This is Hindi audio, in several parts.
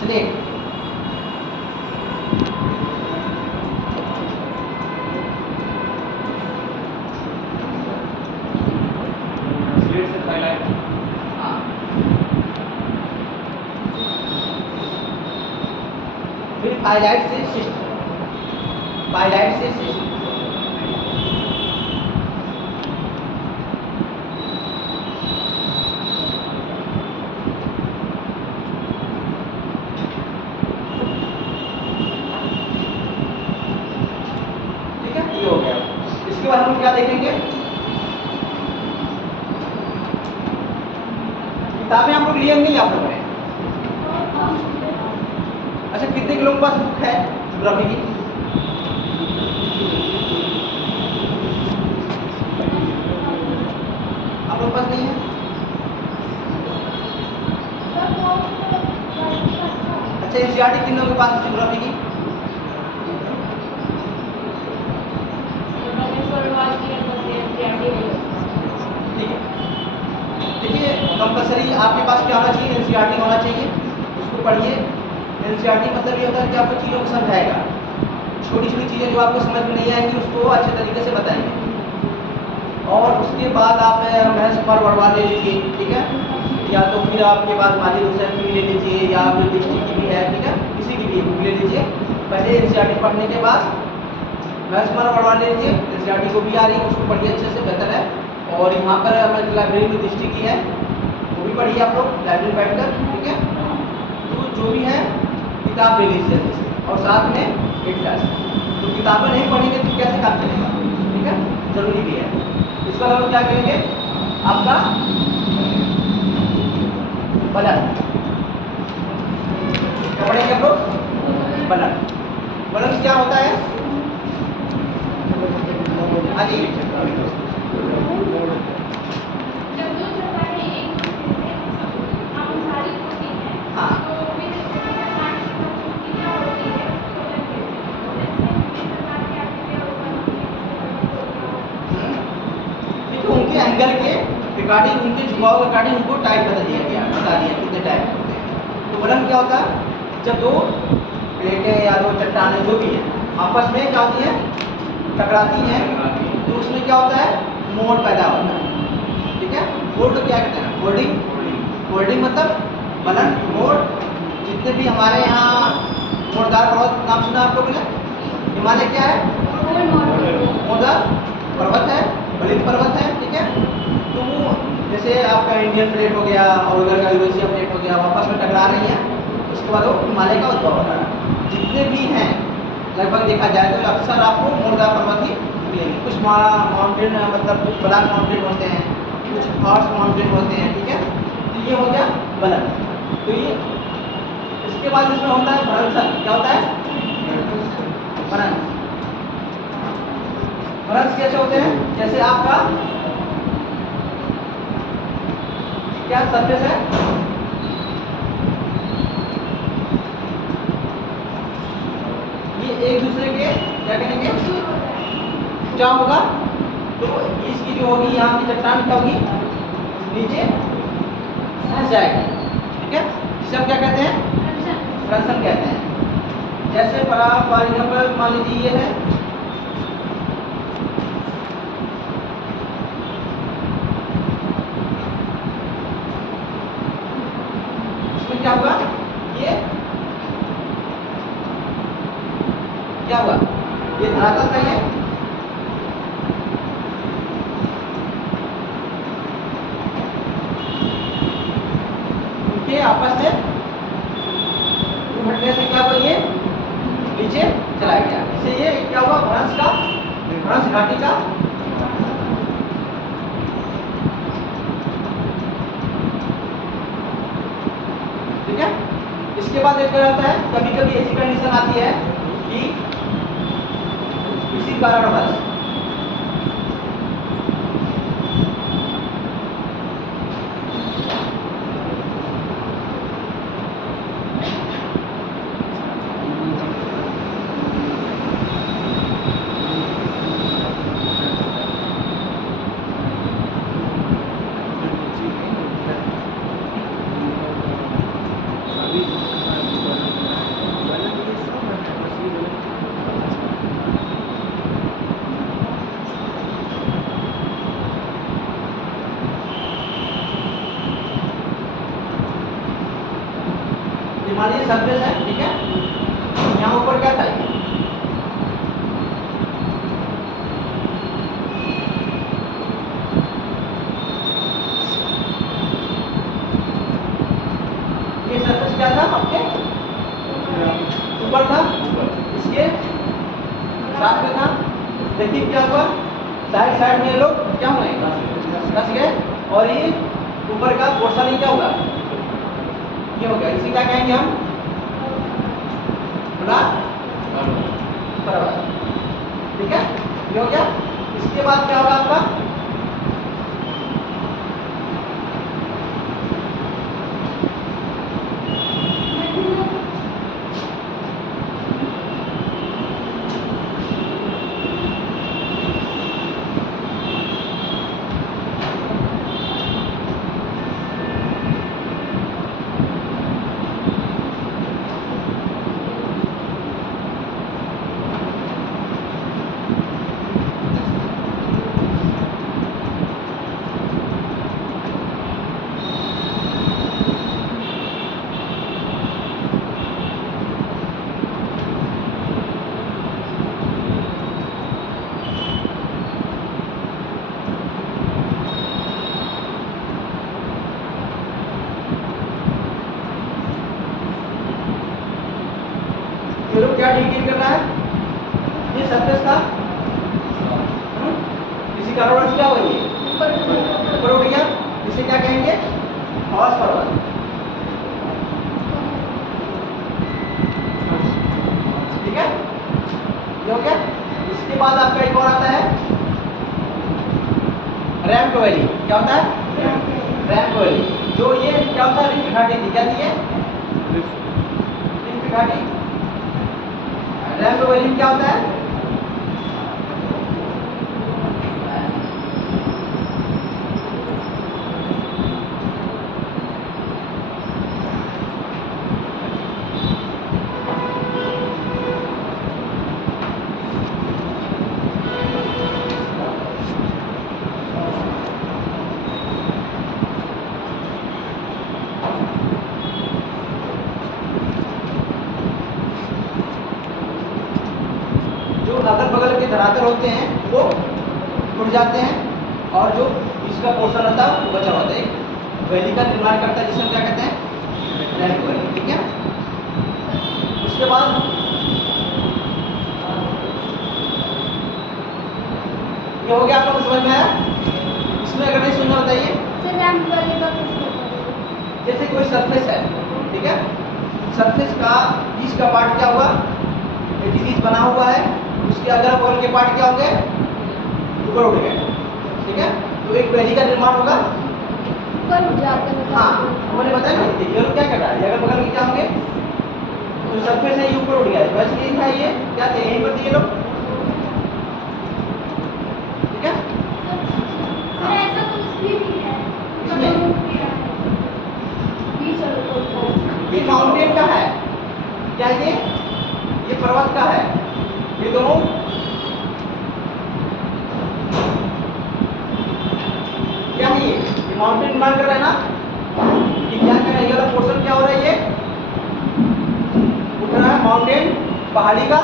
चलिए स्लेट से हाईलाइट। हाँ फिर हाईलाइट से शिफ्ट, हाईलाइट से शिफ्ट। ठीक है, ये हो गया। इसके बाद हम क्या देखेंगे, किताबें हम लोग लिए नहीं आप लोगों ने? अच्छा, कितने के लोगों के पास बुक है ज्योग्राफी की? आप लोग के पास नहीं है? अच्छा, एनसीईआरटी किन लोगों के पास है ज्योग्राफी की? ठीक है, देखिए कंपलसरी आपके पास क्या होना चाहिए, एनसीईआरटी होना चाहिए, उसको पढ़िए। एनसीईआरटी मतलब ये होता है कि आपको चीज़ों को समझाएगा, छोटी छोटी चीज़ें जो आपको समझ में नहीं आएंगी उसको अच्छे तरीके से बताएंगे। और उसके बाद आप मैथ्स पर बढ़वा ले लीजिए, ठीक है, या तो फिर आपके पास माजिद हुसैन की भी ले लीजिए, या फिर डिस्ट्रिक्ट की भी है, ठीक है, किसी की भी बुक ले लीजिए। पहले एनसीईआरटी पढ़ने के बाद मैथ्स पर बढ़वा ले लीजिए, एनसीईआरटी को भी आ रही है उसको पढ़िए अच्छे से, बेहतर है। और यहाँ पर हमारी लाइब्रेरी में डिस्ट्रिक्ट की है, वो भी पढ़िए आप लोग लाइब्रेरी बैठ कर, ठीक है। तो जो भी है किताब ले लीजिए जल्दी से, और साथ में एक क्लास। तो किताबें नहीं पढ़ेंगे तो कैसे काम चलेगा, ठीक है, जरूरी भी है। इसके बाद हम लोग क्या करेंगे, आपका बलन, क्या पढ़ेंगे हम लोग, बलन। बलन क्या होता है? हाँ जी, हाँ देखिए उनके एंगल के रिगार्डिंग, उनके झुकाव के रिगार्डिंग उनको टाइप बता दिया गया, बता दिया कितने टाइप होते हैं। तो वलन क्या होता है, जब दो प्लेटें या दो चट्टानें जो भी है आपस में क्या होती है, टकराती हैं, तो उसमें क्या होता है, मोड़ पैदा होता है, ठीक है। मोड़ को क्या कहते हैं, फोल्डिंग। फोल्डिंग मतलब वलन, मोड़। जितने भी हमारे यहाँ मोड़दार पर्वत नाम सुना आपको मिला, हिमालय क्या है, मोड़दार पर्वत है, बलित पर्वत है, ठीक है। तो वो जैसे आपका इंडियन प्लेट हो गया और उधर का यूरेशिया प्लेट हो गया, आपस में टकरा रही है, उसके बाद वो हिमालय का उद्भव हो रहा है। जितने भी हैं लगभग देखा जाए तो अक्सर आपको मोड़दार पर्वत ही मिलेंगे। कुछ माउंटेन मतलब कुछ ब्लैक माउंटेन होते हैं, कुछ हॉर्स माउंटेन होते हैं, ठीक है। तो ये हो गया बलन। तो ये इसके बाद इसमें होता है भ्रंशन। क्या होता है, भ्रंश। भ्रंश कैसे होते हैं, जैसे आपका क्या सरफेस है, ये एक दूसरे के क्या करेंगे, क्या होगा, तो इसकी जो होगी यहाँ की चट्टान क्या होगी, नीचे धंस जाएगी, ठीक है। जिसे हम क्या कहते हैं, भ्रंशन कहते हैं। जैसे फॉर एग्जाम्पल मान लीजिए ये है, इसमें क्या हुआ, ये क्या हुआ, ये धरातल का ये उनके आपस में घटने से क्या हुआ, ये नीचे चला गया। इससे ये क्या हुआ, भ्रंश का, भ्रंश घाटी का ठीक है। इसके बाद एक आता है, कभी कभी ऐसी कंडीशन आती है कि किसी कारणवश मान लीजिए सरफेस है, ठीक है, यहाँ ऊपर क्या था ये सरफेस क्या था आपके ऊपर था, इसके साथ में था। देखिए क्या हुआ, साइड साइड में ये लोग क्या हुए, फंस गए, और ये ऊपर का पोर्शन ही क्या होगा, ये हो गया। इसे क्या कहेंगे हम, बराबर, ठीक है, ये हो गया। इसके बाद क्या होगा आपका, ये लोग क्या डिग्री कर रहा है, ये सरफेस का किसी कारण से क्या हुआ, ये ऊपर उठ गया, इसे क्या कहेंगे, हॉर्स पावर, ठीक है, ये हो गया। इसके बाद आपका एक और आता है रैम्प वैली। क्या होता है, रैम्प वैली, जो ये क्या होता है, रिफ्ट घाटी थी, क्या थी ये, रिफ्ट घाटी। रैम्प वैली क्या होता है, अगल बगल के धरातल होते हैं वो टूट जाते हैं, और जो इसका पोर्शन होता है वो बचा होता है, एक वैली का निर्माण करता है, जिसे हम क्या कहते हैं, रैम्प वैली, ठीक है। उसके बाद ये हो गया, आपको समझ में आया, इसमें अगर नहीं सुनना बताइए। जैसे कोई सरफेस है, ठीक है, सरफेस का बीच का पार्ट क्या हुआ, एक बना हुआ है, उसके अगल बगल के पार्ट क्या होंगे, ऊपर उठ गए, ठीक है, तो एक वैली का निर्माण होगा, हाँ मैंने बताया ना, ये लोग क्या कर रहा है, अगल बगल के क्या होंगे, तो सरफेस है ये ऊपर उठ गया, वैसे यही था, ये क्या थे, यहीं पर थे ये लोग, ठीक है। ये माउंटेन का है, क्या ये पर्वत का है, ये दोनों क्या है, ये माउंटेन निर्माण कर रहा है ना, ये क्या कर रहा है, ये वाला पोर्शन क्या हो रहा है, ये उठ रहा है, माउंटेन पहाड़ी का,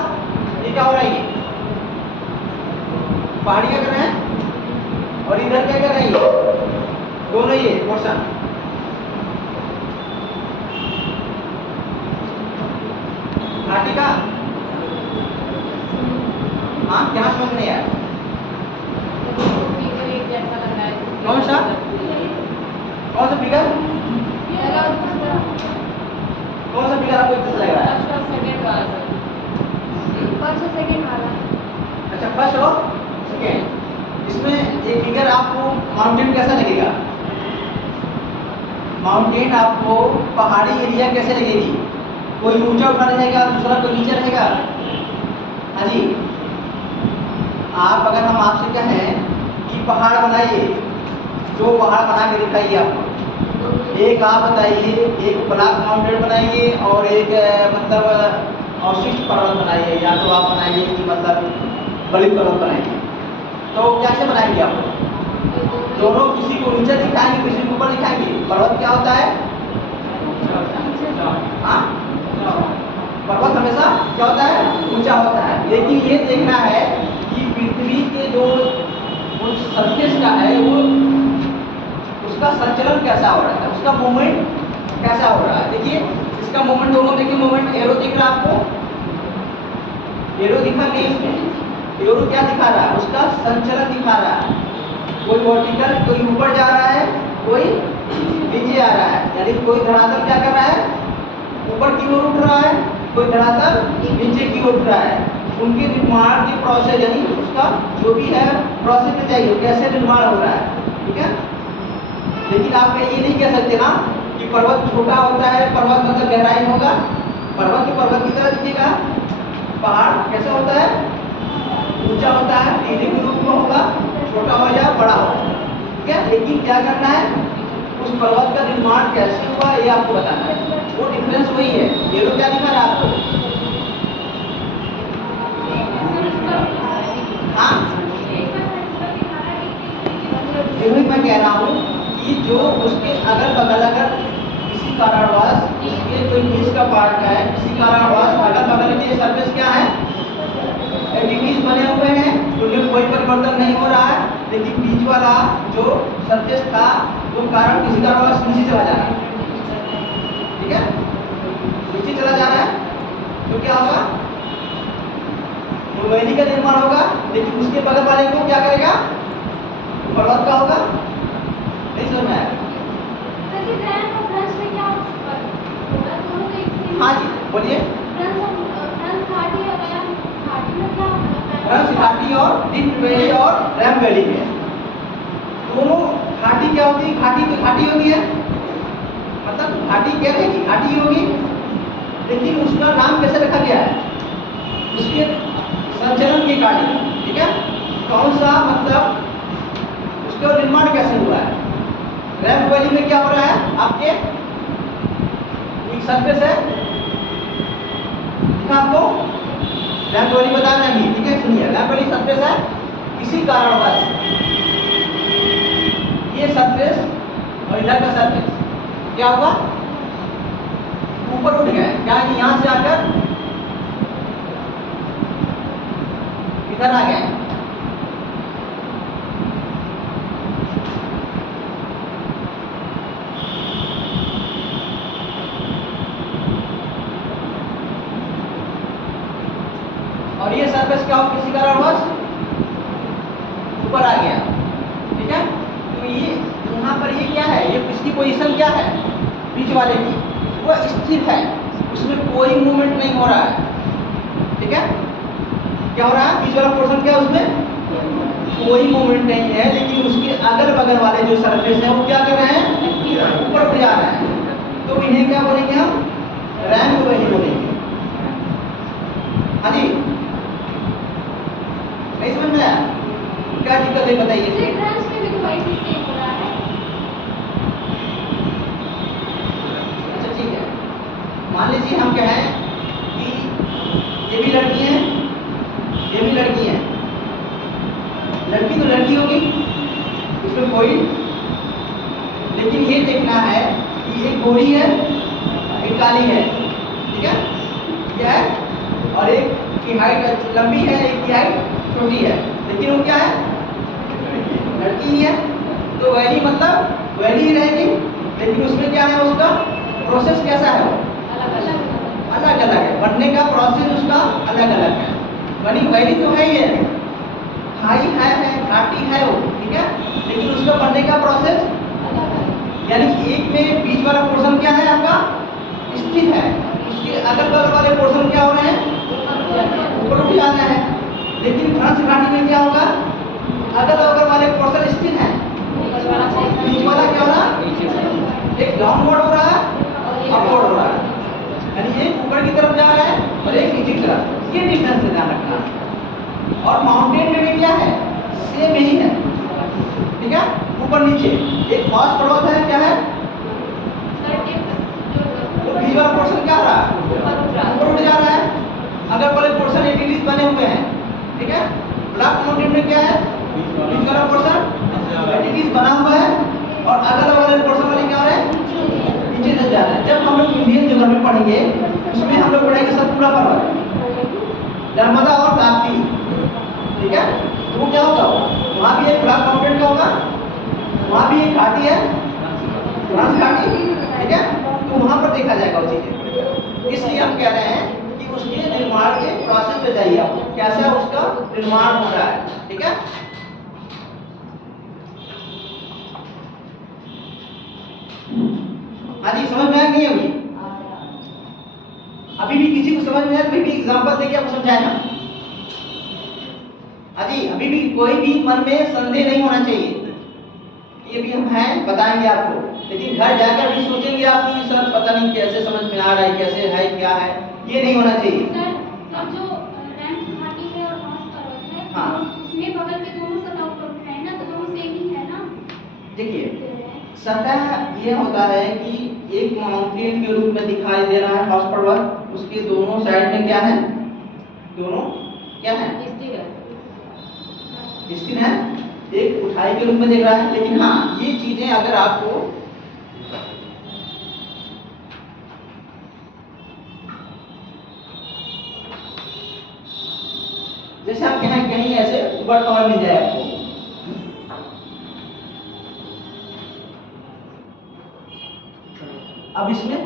ये क्या हो रहा है, ये पहाड़ी का कर रहे हैं, और इधर क्या कर रहे हैं, ये दोनों ये पोर्शन, घाटी का, हाँ क्या समझ नहीं आया, कौन सा फिगर, कौन सा फिगर आपको कैसा लग रहा है, अच्छा फर्स्ट और सेकेंड। इसमें एक फिगर आपको माउंटेन कैसा लगेगा, माउंटेन आपको पहाड़ी एरिया कैसे लगेगी, कोई ऊंचा उठा रहेगा, दूसरा कोई नीचे रहेगा, हाँ जी। आप अगर हम आपसे कहें कि पहाड़ बनाइए, जो पहाड़ बना के दिखाइए आपको, एक आप बताइए, एक ब्लैक माउंटेन बनाइए और एक मतलब अवशिष्ट पर्वत बनाइए, या तो आप बनाइए कि मतलब बड़ी पर्वत बनाइए, तो कैसे बनाएंगे आप, दोनों किसी को नीचे दिखाएंगे, किसी को ऊपर दिखाएंगे। पर्वत क्या होता है, हाँ उसका मूवमेंट कैसा हो रहा है। देखिए इसका मूवमेंट, दोनों देखिए मूवमेंट, एरो दिख रहा है आपको, एरो दिखा नहीं इसमें, एरो क्या दिखा रहा है, उसका संचलन दिखा रहा है, कोई वर्टिकल, कोई ऊपर जा रहा है, कोई नीचे आ रहा है, यानी कोई धरातल क्या कर रहा है, ऊपर की ओर उठ रहा है, कोई धरातल नीचे की ओर उठ रहा है। उनके निर्माण की प्रोसेस, यानी उसका जो भी है प्रोसेस में चाहिए कैसे निर्माण हो रहा है, ठीक है। लेकिन आप ये नहीं कह सकते ना कि पर्वत छोटा होता है, पर्वत मतलब गहराई होगा, पर्वत तो पर्वत की तरह दिखेगा, पहाड़ कैसा होता है, ऊंचा होता है, टीले के रूप में होगा, छोटा हो या बड़ा हो, ठीक है। लेकिन क्या करना है, उस पर्वत का निर्माण कैसे हुआ ये आपको बताना है, वो डिफरेंस वही है। ये लोग क्या दिखा रहा है आपको, हाँ यही मैं कह रहा हूँ कि जो उसके अगल बगल अगर किसी कारणवश इसके कोई बीच का पार्ट है, किसी कारणवश अगल बगल के सरफेस क्या है, एडिटीज बने हुए हैं, उनमें कोई परिवर्तन नहीं हो रहा है, लेकिन बीच वाला जो सरफेस था वो कारण किसी कारणवश नीचे चला जा रहा है, ठीक है, नीचे चला जा रहा है, तो क्या होगा, तो वैली का निर्माण होगा, लेकिन उसके बगल वाले को क्या करेगा, पर्वत का होगा। नहीं समझ में आया? हाँ जी बोलिए। घाटी और डीप वैली और रैम वैली में दोनों घाटी क्या होती है, घाटी तो घाटी होगी है, मतलब घाटी क्या रहेगी, घाटी होगी, लेकिन उसका नाम कैसे रखा गया है, उसके संचलन की घाटी, ठीक है, कौन सा मतलब उसका निर्माण कैसे हुआ है। रैम वैली में क्या हो रहा है, आपके एक सरफेस है, ठीक है, आपको रैम वैली बता देंगे, ठीक है, सुनिए, रैम वैली सरफेस है, किसी कारणवश ये सरफेस और इधर का सरफेस क्या होगा, ऊपर उठ गए, क्या यहाँ से आकर इधर आ गए, और ये सरफेस क्या हो, किसी कारणवश ऊपर आ गया, ठीक है। तो ये यहाँ पर ये क्या है, ये इसकी पोजीशन क्या है, बीच वाले की वो स्थिर है, उसमें कोई मूवमेंट नहीं हो रहा है, ठीक है। क्या हो रहा है, बीच वाला पोर्शन क्या, उसमें कोई मूवमेंट नहीं है, लेकिन उसके अगल बगल वाले जो सरफेस है वो क्या कर रहे हैं, ऊपर उठ जा रहे हैं, तो इन्हें क्या बोलेंगे हम, रैम वैली बोलेंगे। हाँ जी, नहीं समझ में आया, क्या दिक्कत है बताइए। अच्छा ठीक है, मान लीजिए हम कहें कि ये भी लड़की है, ये भी लड़की है, लड़की तो लड़की होगी, इसमें कोई, लेकिन ये देखना है कि एक गोरी है, एक काली है, ठीक है, क्या है, और एक की हाइट लंबी है, एक की हाइट छोटी है, लेकिन वो क्या है, लड़की ही है, तो वैली मतलब वैली ही रहेगी, लेकिन उसमें क्या है, उसका प्रोसेस कैसा है, अलग अलग है, बनने का प्रोसेस उसका अलग अलग है, बनी वैली तो है ही है, खाई है घाटी है वो, ठीक है, लेकिन उसका बनने का प्रोसेस, यानी एक में बीच वाला पोर्शन क्या है आपका, स्थिर है, उसके अगल बगल वाले पोर्शन क्या हो रहे हैं, ऊपर उठ जा रहे हैं, लेकिन भ्रंश घाटी में क्या होगा, अगल बगल वाले पोर्शन स्थिर है, बीच वाला क्या हो रहा है, एक डाउनवर्ड हो रहा है, अपवर्ड हो रहा है, यानी एक ऊपर की तरफ जा रहा है और एक नीचे की तरफ, ये डिफरेंस से ध्यान रखना है। और माउंटेन में भी क्या है, सेम यही है, ठीक है, ऊपर नीचे एक खास पर्वत है, क्या है, वो बीच वाला पोर्शन क्या हो रहा है, ऊपर उठ जा रहा है, अगर वाले पोर्शन एडिटीज बने हुए हैं, ठीक है, ब्लैक माउंटेन में क्या है, बीच वाला पोर्शन एडिटीज बना हुआ है, और अगल वाले पोर्शन वाले क्या हो रहे हैं, नीचे से जा रहा है। जब हम लोग इंडियन ज्योग्राफी पढ़ेंगे उसमें हम लोग पढ़ेंगे सतपुड़ा पर्वत, नर्मदा और ताप्ती, ठीक है, तो वो क्या होगा, वहाँ भी एक ब्लैक माउंटेन का होगा, वहाँ भी एक घाटी है, भ्रंश घाटी, ठीक है, तो वहां पर देखा जाएगा वो चीजें। इसलिए हम कह रहे हैं कि उसके निर्माण के प्रोसेस पे जाइए आप, कैसा उसका निर्माण हो रहा है, ठीक है। हाँ जी, समझ में आया नहीं अभी? अभी भी किसी को समझ में आया तो भी एग्जांपल देके आपको समझाए ना। हाँ जी, अभी भी कोई भी मन में संदेह नहीं होना चाहिए। ये भी हम हैं, बताएंगे आपको, लेकिन घर जाकर भी सोचेंगे आप कि सर पता नहीं कैसे समझ में आ रहा है, कैसे है, क्या है, ये नहीं होना चाहिए। सर जो रैंप घाटी है और हॉर्स पर्वत है, हाँ। इसमें बगल के दोनों सतह पर है ना, तो दोनों सेम ही है ना। देखिए, सतह ये होता है कि एक माउंटेन के रूप में दिखाई दे रहा है हॉर्स पर्वत, उसके दोनों साइड में क्या है, दोनों क्या है, स्थिर है, एक उठाई के रूप में देख रहा है। लेकिन हाँ, ये चीजें अगर आपको जैसे आप कहें कहीं ऐसे ऊपर कवर मिल जाए आपको, अब इसमें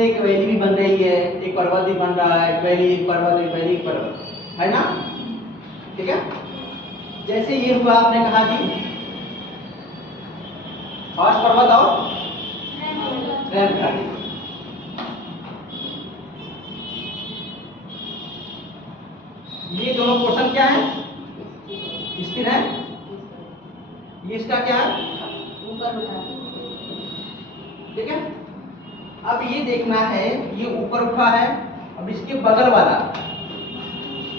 एक वैली भी बन रही है, एक पर्वत भी बन रहा है, एक वैली, एक पर्वत, एक वैली, एक पर्वत, है ना, ठीक है। जैसे ये हुआ, आपने कहा कि हॉर्स पर्वत और रैंप घाटी, ये दोनों पोर्शन क्या है, स्थिर है, ये इसका क्या है, ऊपर उठा, ठीक है। अब ये देखना है, ये ऊपर उठा है, अब इसके बगल वाला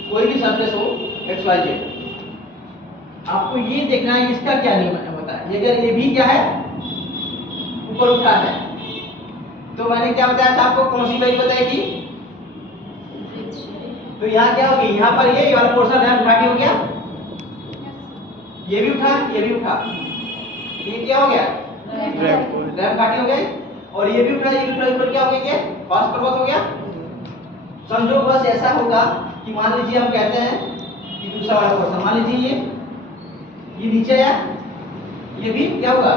कोई भी सरफेस हो XYZ, आपको ये देखना है इसका क्या नियम होता है। अगर ये भी क्या है, ऊपर उठा है, तो मैंने क्या बताया था आपको, कौन सी वैल्यू बताई थी, तो यहाँ क्या होगी, यहाँ पर ये वाला पोर्शन रैंप घाटी हो गया, ये भी उठा, ये भी उठा, ये क्या हो गया, रैंप घाटी हो गई, और ये भी उठा, ये भी उठा, ऊपर क्या हो गया, ये हॉर्स पर्वत हो गया। संजोग बस ऐसा होगा कि मान लीजिए हम कहते हैं कि दूसरा वाला पोर्शन, मान लीजिए ये नीचे आया, ये भी क्या होगा,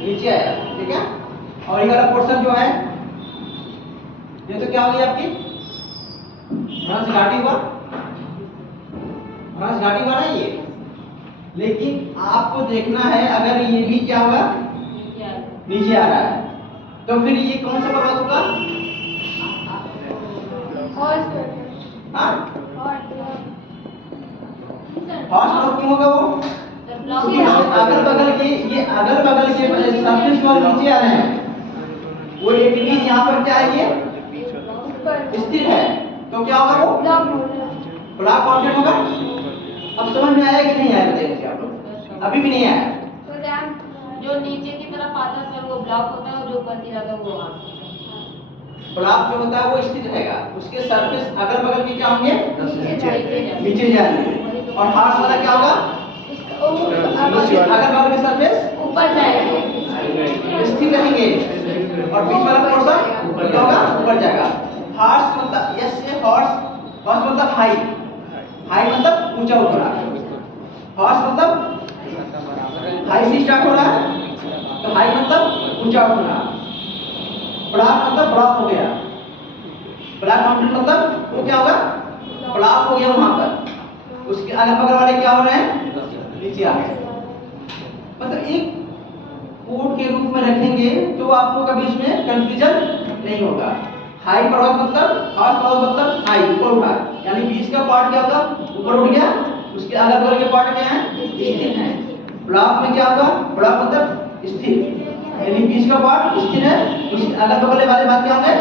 नीचे आया, ठीक है। और ये वाला पोर्शन जो है, ये तो क्या हो गया आपकी भ्रंश घाटी हुआ, भ्रंश घाटी हुआ ना ये। लेकिन आपको देखना है, अगर ये भी क्या होगा, नीचे आ रहा है, तो फिर ये कौन सा पर्वत होगा, हाँ, हॉर्स पर्वत क्यों होगा वो, क्योंकि अगल बगल के सरफेस जो नीचे आ रहे हैं, वो एटलीस्ट यहाँ पर क्या है, ये स्थिर है, तो क्या होगा, वो ब्लॉक माउंटेन होगा। अब समझ में आया कि नहीं आया, बताइए आप लोग, अभी भी नहीं आया। जो नीचे की तरफ आता है सर वो ब्लॉक होता है, और जो ऊपर की जाता है वो ब्लॉक जो होता है वो स्थिर रहेगा, उसके सरफेस अगल बगल के क्या होंगे, नीचे जाएंगे, और हॉर्स वाला क्या होगा, अगल बगल के सरफेस ऊपर जाएगा, स्थिर रहेंगे, और बीच वाला पोर्शन क्या होगा, ऊपर जाएगा। हॉर्स मतलब यस से हॉर्स मतलब हाई, हाई मतलब ऊंचा उठना, हॉर्स मतलब हाई से स्टार्ट हो रहा है, तो हाई मतलब ऊंचा उठना, ब्लॉक मतलब ब्लॉक हो गया, ब्लॉक माउंटेन मतलब वो क्या होगा, ब्लॉक हो गया वहां पर, उसके अगल बगल वाले क्या हो रहे हैं, नीचे आ गए। मतलब एक कोड के रूप में रखेंगे तो आपको कभी इसमें कंफ्यूजन नहीं होगा। हाई पर्वत मतलब, हॉर्स पर्वत मतलब हाई, ऊपर उठा, यानी बीच का पार्ट क्या होगा, ऊपर उठ गया, उसके अगल बगल के पार्ट क्या है, स्थिर है। ब्लॉक में क्या होगा, ब्लॉक मतलब स्थिर, यानी बीच का पार्ट स्थिर है, उसके अगल बगल वाले भाग क्या होंगे,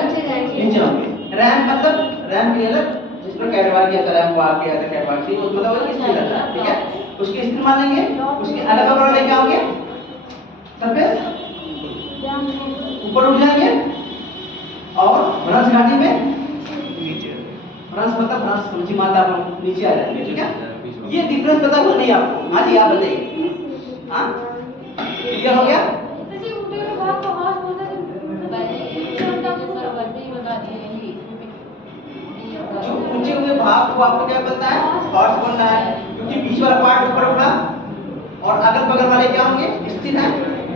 नीचे होंगे। रैंप मतलब, रैंप के अलग, जिस पर कैटवाक या रैंप वाक या कैटवाक से वो मतलब वो स्थिर रहता है, ठीक है, उसके स्थिर मानेंगे, उसके अगल बगल वाले क्या होंगे, सरफेस ऊपर उठ जाएंगे, और भ्रंश घाटी में भ्रंश मतलब भ्रंश समझी माता आप नीचे आ जाएंगे, ठीक है। ये डिफरेंस पता हो नहीं आपको, हाँ जी आप बताइए, हाँ क्लियर हो गया। जो ऊंचे हुए भाग को आपको क्या बोलता है, हॉर्स बोलना है, क्योंकि बीच वाला पार्ट ऊपर उठा, और अगल बगल वाले क्या होंगे, स्थिर हैं।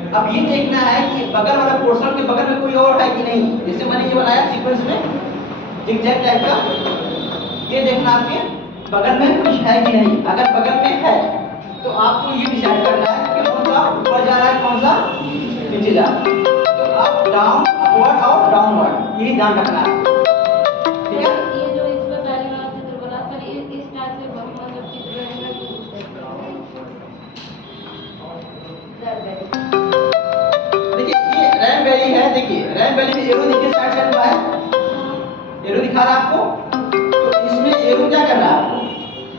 अब ये देखना है कि बगल वाला पोर्शन के बगल में कोई और है कि नहीं। जैसे मैंने ये बनाया सीक्वेंस में जिगजैग टाइप का, ये देखना आपके बगल में कुछ है कि नहीं। अगर बगल में है तो आपको ये डिसाइड करना है कि कौन सा ऊपर जा रहा है, कौन सा नीचे जा रहा है। तो आप डाउन, अपवर्ड और डाउनवर्ड यही ध्यान रखना है, ठीक है। ये जो इसमें पहले वाला चित्र बना सर, इस टाइप से मतलब चित्र बनेगा कि देखिए ये रैम वैली है। देखिए रैम वैली में एरो देखिए साइड साइड में है, एरो दिखा रहा है आपको। तो इसमें एरो क्या कर रहा है,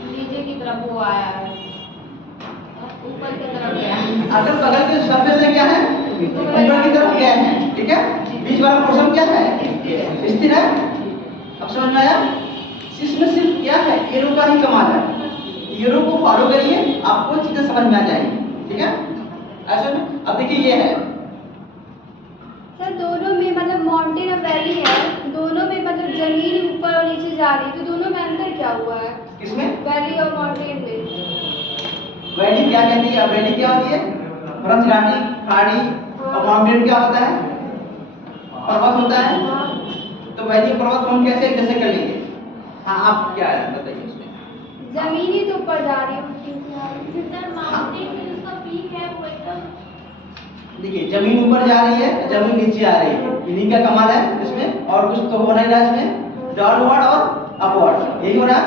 नीचे की तरफ वो आया है, ऊपर की तरफ गया है। अगल बगल के सरफेस है क्या है, ऊपर की तरफ गया है, ठीक है। बीच वाला पोर्शन क्या है, स्थिर है। अब समझ में आया। इसमें सिर्फ क्या है, एरो का ही कमाल है। एरो को फॉलो करिए, आपको चीजें समझ में आ जाएंगी, ठीक है। ऐसे में अब देखिए ये है सर, दोनों में मतलब माउंटेन और वैली है, दोनों में मतलब जमीन ऊपर और नीचे जा रही है, तो दोनों में अंतर क्या हुआ है किसमें, वैली और माउंटेन में? वैली क्या कहती है, अब वैली क्या होती है, बर्फ घाटी खाड़ी, और माउंटेन क्या होता है, पर्वत होता है। तो वैली पर्वत को हम कैसे कैसे कर लेंगे। हाँ आप क्या है बताइए उसमें। जमीन ही तो ऊपर जा रही है, नीचे आ रही है। सर माउंटेन में उसका पीक है वो एकदम, देखिए जमीन ऊपर जा रही है, जमीन नीचे आ रही है, इन्हीं का कमाल है इसमें। और कुछ तो हो नहीं रहा इसमें, डाउनवर्ड और अपवर्ड यही हो रहा है।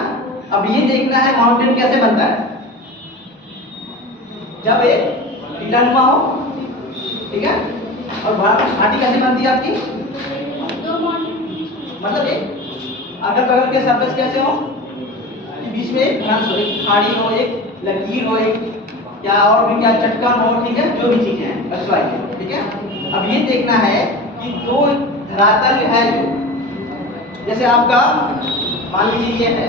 अब ये देखना है माउंटेन कैसे बनता है, जब एक टीलानुमा हो, ठीक है। और घाटी कैसे बनती है आपकी, दो माउंटेन मतलब एक अगल बगल के सरफेस कैसे हो, कि बीच में एक भ्रंश हो, एक खाड़ी हो, एक लकीर हो, एक क्या और भी क्या चटकान हो, ठीक है। जो भी चीजें हैं कसवाई है, ठीक है। अब ये देखना है कि दो धरातल है जो, जैसे आपका मान लीजिए ये है,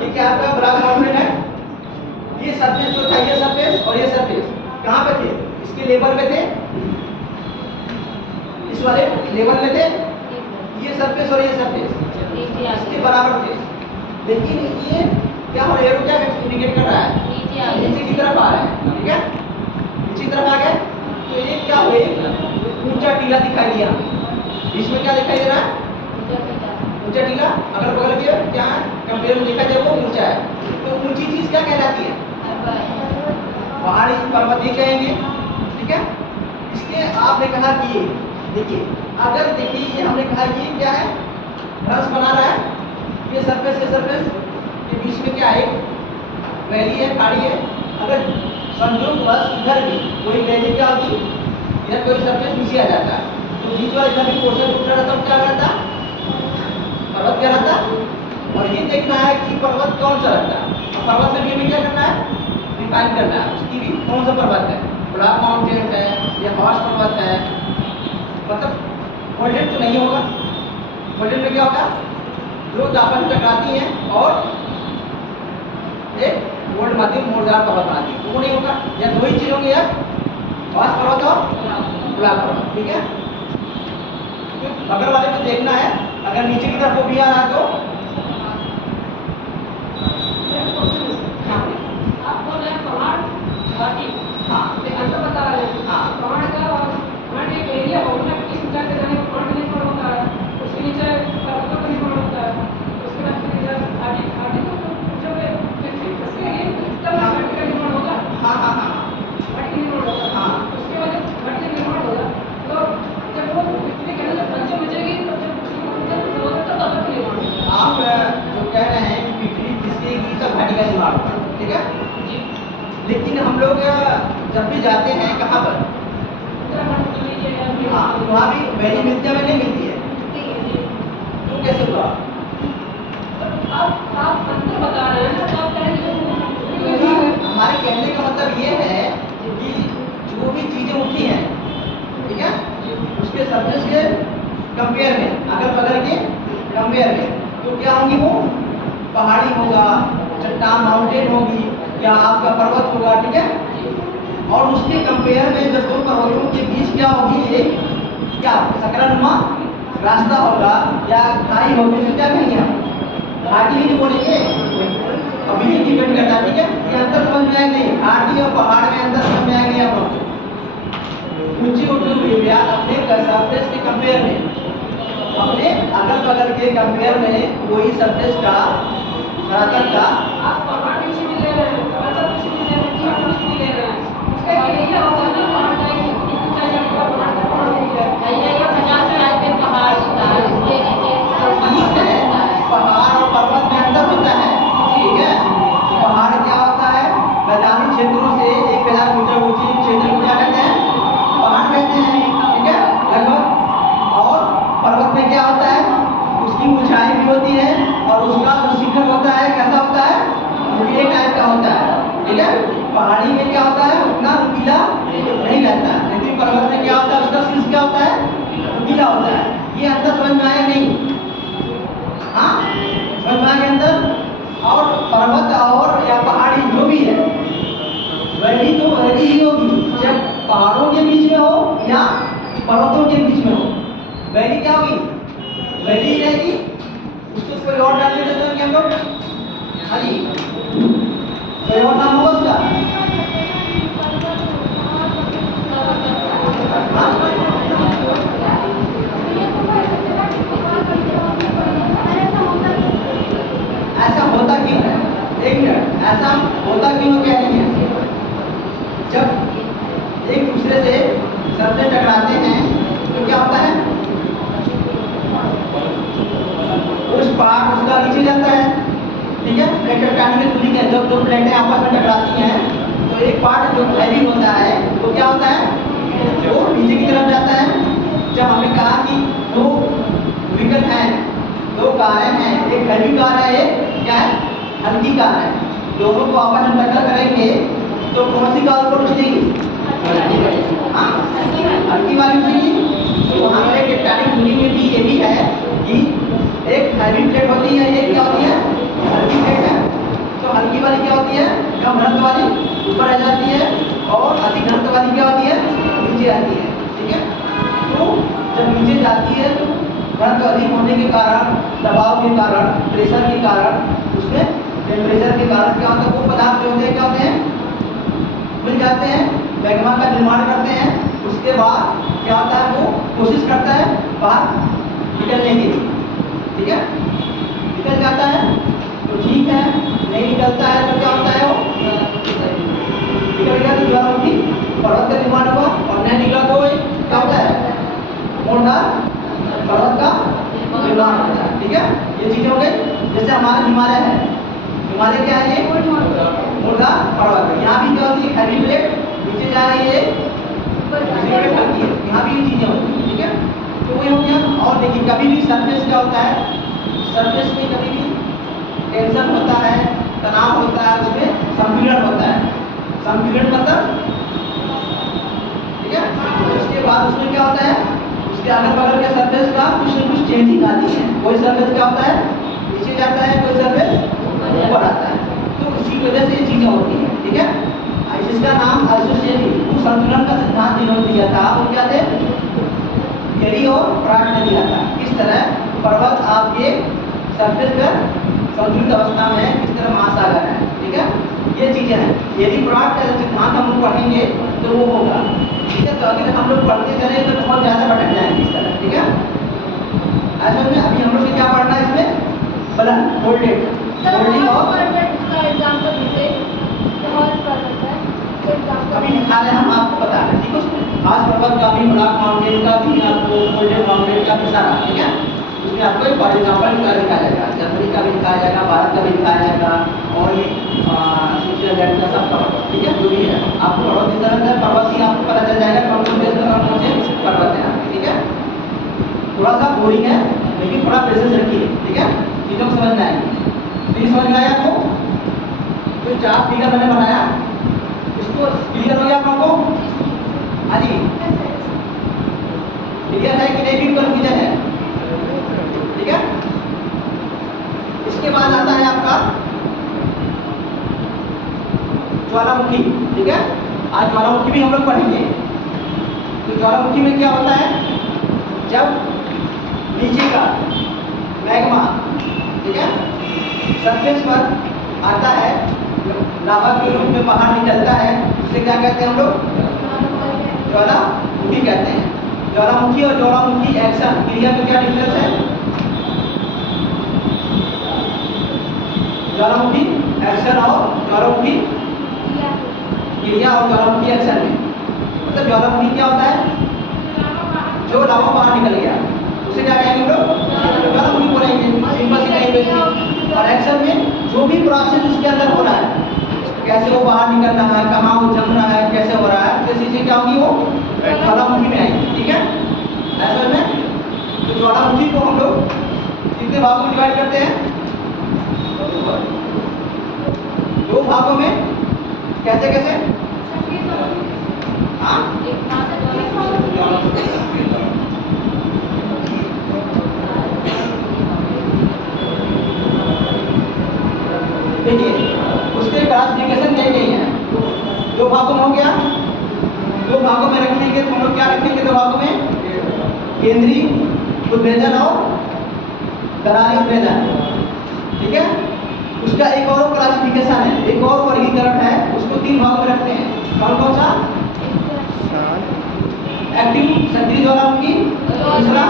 ये क्या आपका ब्लॉक माउंटेन है। ये सरफेस जो था, ये सरफेस और ये सरफेस कहाँ पे थे, इसके लेवल में थे, इस वाले लेवल में थे। ये सरफेस और ये सरफेस इसके बराबर थे। लेकिन ये क्या हो, एरो क्या इंडिकेट कर रहा है, नीचे की तरफ आ रहा है, ठीक है। नीचे की तरफ आ गए तो ये क्या हुए, ऊंचा टीला दिखाई दिया। इसमें क्या दिखाई दे रहा है, ऊंचा टीला। अगर बगल के क्या है, कंपेयर में देखा जाए वो ऊंचा है। तो ऊंची चीज क्या कहलाती है, पहाड़ी पर्वत ही कहेंगे, ठीक है। इसके आपने कहा कि ये देखिए, अगर देखिए ये हमने कहा ये क्या है, रस बना रहा है। ये सरफेस से सरफेस के बीच में क्या है, एक वैली है, खाड़ी है। अगर संयोगवश इधर भी कोई वैली क्या होगी, इधर कोई सरफेस नीचे आ जाता है, तो बीच वाला इधर भी पोर्शन टूटा रहता है, क्या रहता, पर्वत क्या रहता। और ये देखना है कि पर्वत कौन सा रहता है। पर्वत से भी हमें क्या करना है, डिफाइन करना है उसकी भी कौन सा पर्वत है, ब्लॉक माउंटेन है या हॉर्स पर्वत है। मतलब गोल्डन तो नहीं होगा, गोल्डन में क्या होगा, दो आपस में टकराती हैं और एक गोल्ड मध्यम मोड़दार पर्वत बनाती है, तो वो नहीं होगा। या दो ही चीज होंगे, या हॉर्स पर्वत और ब्लॉक पर्वत, ठीक है। तो बगल वाले को देखना है, अगर नीचे की तरफ वो भी आ रहा है तो आप बोल रहे हैं पहाड़ घाटी, हाँ अंतर बता रहे हैं। हाँ पहाड़ का पहाड़ एक एरिया हो, मतलब किस ऊंचाई पे जाने पर पहाड़ का निर्माण होता है, उसके नीचे पर्वतों का निर्माण होता है, उसके बाद फिर इधर घाटी, घाटी तो जब इसके लिए तब घाटी का निर्माण होगा, हाँ हाँ हाँ घाटी का निर्माण होगा। हाँ। उसके बाद जब घाटी का निर्माण होगा तो जब वो पृथ्वी के अंदर पंचम बचेगी तो जब उसको होगा तब पर्वत का निर्माण होगा। आप जो कह रहे हैं कि पृथ्वी खिसकेगी तो घाटी का निर्माण होगा, ठीक है। जी, लेकिन हम लोग जब भी जाते हैं कहाँ पर, उत्तराखंड के लीजिए या फिर हाँ वहाँ भी वैली मिलती है, नहीं मिलती है, तो कैसे हुआ। आप अंतर बता रहे हैं ना, तो आप कहेंगे हमारे कहने का मतलब ये है कि जो भी चीजें उठी हैं, ठीक है, उसके सरफेस के कंपेयर में, अगल बगल के कंपेयर में, तो क्या होंगी वो, पहाड़ी होगा, चट्टान माउंटेन होगी, या आपका पर्वत होगा, ठीक है। और उसके कंपेयर में जब दो पर्वतों के बीच क्या होगी, एक क्या सकरानुमा रास्ता होगा या खाई होगी, तो क्या कहेंगे हम, घाटी ही बोलेंगे। अभी ये डिपेंड करता है, ठीक है। ये अंतर समझ में आया नहीं, घाटी और पहाड़ में अंतर समझ में आ गया हम लोग। ऊंची उठी हुई व्यास अपने सरफेस के कंपेयर में, अपने अगल बगल के कंपेयर में कोई सरफेस का धरातल का आप पहाड़ नीचे भी ले रहे हैं, पहाड़ नीचे भी ले रहे हैं, पहाड़ नीचे भी ले रहे हैं, उसका एरिया होता है ना, पहाड़ का एक ऊंचा जगह पहाड़ का पहाड़ हो गया ये 50 साल पे पहाड़ होता है, उसके नीचे ठीक है, पहाड़ और पर्वत में अंतर होता है, ठीक है। पहाड़ क्या होता है, मैदानी क्षेत्रों से 1000 मीटर ऊंचे क्षेत्र को क्या कहते हैं, पहाड़ कहते हैं, ठीक है, लगभग। और पर्वत में क्या होता है, उसकी ऊंचाई भी होती है और उसका जो शिखर होता है कैसा होता है, नुकीले टाइप का होता है, ठीक है। पहाड़ी में क्या होता है, उतना नुकीला नहीं रहता है, लेकिन पर्वत में क्या होता है, उसका शीर्ष क्या होता है, नुकीला होता है। ये अंतर समझ में आया नहीं? हाँ, समझ में आ गया अंतर? और पर्वत और या पहाड़ी जो भी है वैली तो वैली ही होगी, जब पहाड़ों के बीच में हो या पर्वतों के बीच में हो, वैली क्या होगी, वैली ही रहेगी। उसको कोई और नाम दे देते हैं क्या हम लोग? हाँ जी, कोई और नाम होगा उसका? ऐसा होता क्यों है? एक मिनट, ऐसा होता क्यों है कह रही है? जब एक दूसरे से सरफेस टकराते हैं तो क्या होता है, उस पार्ट उसका नीचे जाता है, ठीक है। प्लेट टेक्टोनिक की दूरी है, जब दो प्लेटें आपस में टकराती हैं तो एक पार्ट जो हैवी होता है तो क्या होता है, वो नीचे की तरफ जाता है। जब हमने कहा कि दो व्हीकल हैं, दो कारें हैं, एक हैवी कार है, एक क्या है, हल्की कार है, दोनों को आपस में टक्कर करेंगे तो कौन सी कार ऊपर उछलेगी? हाँ, हल्की वाली उछलेगी। तो वहाँ पे टेक्टोनिक दूरी में भी ये भी है कि एक हैवी प्लेट होती है, एक क्या होती है, हल्की प्लेट है। तो हल्की वाली क्या होती है, कम घनत्व वाली ऊपर आ जाती है और अधिक घनत्व वाली क्या होती है, नीचे आती है, ठीक है। तो जब नीचे जाती है तो घनत्व अधिक होने के कारण, दबाव के कारण, प्रेशर के कारण, उसमें टेम्परेचर के कारण क्या होता है, वो पदार्थ जो होते हैं क्या होते हैं, मिल जाते हैं, मैग्मा का निर्माण करते हैं। उसके बाद क्या होता है, वो कोशिश करता है बाहर निकलने की, ठीक है। निकल जाता है तो ठीक है, नहीं निकलता है तो क्या होता है, वो निकल गया तो ज्वालामुखी पर्वत का निर्माण हुआ, और नहीं निकला तो क्या होता है, मोड़दार पर्वत का निर्माण होता है, ठीक है। ये चीजें हो गई। जैसे हमारा हिमालय है, हिमालय क्या है, ये मोड़दार पर्वत है। यहाँ भी क्या होती है, हैवी प्लेट नीचे जा रही है, यहाँ भी ये चीजें होती है, ठीक है। तो ये हो गया। और देखिए कभी भी सरफेस क्या होता है, सरफेस में कभी भी टेंशन होता है, तनाव होता है, उसमें संपीड़न होता है। संपीड़न मतलब, ठीक है। उसके बाद उसमें क्या होता है, उसके अगल बगल के सरफेस का कुछ न कुछ चेंजिंग आती है। कोई सरफेस क्या होता है, नीचे जाता है, कोई सरफेस ऊपर आता है। तो इसी वजह से ये चीजें होती हैं, ठीक है। जिसका नाम आइसोसेरिक संतुलन का सिद्धांत इन्होंने दिया था, वो क्या थे, गेरी और प्राट ने दिया था। किस तरह पर्वत आपके सरफेस पर संतुलित अवस्था में है, किस तरह महासागर है, ठीक है। ये चीजें हैं। यदि प्राट का सिद्धांत हम लोग पढ़ेंगे तो वो होगा, ठीक है। तो अगर हम लोग पढ़ते चले तो बहुत ज़्यादा भटक जाएंगे इस तरह, ठीक है। ऐसा में अभी हम लोग क्या पढ़ना है इसमें, बलन फोल्डेड फोल्डिंग और अभी लिखा है, हम आपको बता रहे हैं, ठीक है। खास पर्वत का भी, ब्लैक माउंटेन का भी, आपको फोल्डेड माउंटेन का भी सारा, ठीक है। उसमें आपको एक फॉर एग्जाम्पल लिखा जाएगा, जर्मनी का भी लिखाया जाएगा, भारत का भी लिखाया जाएगा, और ये स्विट्जरलैंड का सब पर्वत, ठीक है, जो भी है आपको पर्वत की तरह है, पर्वत ही आपको पता चल जाएगा कौन कौन देश में कौन से पर्वत है, ठीक है। थोड़ा सा बोरिंग है लेकिन थोड़ा पेशेंस रखिए, ठीक है, चीज़ों को समझना है। तो ये समझ में आया आपको? तो चार फिगर मैंने बनाया, इसको क्लियर हो गया आप लोगों को? हाँ जी, क्लियर है कि नहीं, भी कन्फ्यूजन है, ठीक है। इसके बाद आता है आपका ज्वालामुखी, ठीक है। आज ज्वालामुखी भी हम लोग पढ़ेंगे। तो ज्वालामुखी में क्या होता है, जब नीचे का मैग्मा, ठीक है, सरफेस पर आता है, लावा के रूप में बाहर निकलता है, उसे क्या कहते हैं हम लोग? ज्वालामुखी कहते हैं। ज्वालामुखी और ज्वालामुखी एक्शन क्रिया में क्या डिफरेंस है? ज्वालामुखी एक्शन और ज्वालामुखी क्रिया और ज्वालामुखी एक्शन में मतलब ज्वालामुखी क्या होता है? जो लावा बाहर निकल गया उसे क्या कहेंगे हम लोग? ज्वालामुखी बोलेंगे, सिंपल सी कहेंगे। और एक्शन में जो भी प्रोसेस उसके अंदर हो रहा है, कैसे वो बाहर निकल रहा है, कहाँ वो जम रहा है, कैसे हो रहा है, तो चीजें क्या होगी? वो ज्वालामुखी में आएगी। ठीक है, ऐसा में तो ज्वालामुखी को हम लोग कितने भागों में डिवाइड करते हैं? दो भागों में। कैसे कैसे? हाँ, देखिए उसके क्लासिफिकेशन दिए गई है। दो भागों में हो गया, दो भागों में रखेंगे तो हम लोग क्या रखेंगे? दो भागों में केंद्रीय उद्भेदन और दरारी उद्भेदन। ठीक है, उसका एक और क्लासिफिकेशन है, एक और वर्गीकरण है, उसको तीन भागों में रखते हैं। कौन कौन सा? एक्टिव सक्रिय ज्वालामुखी, दूसरा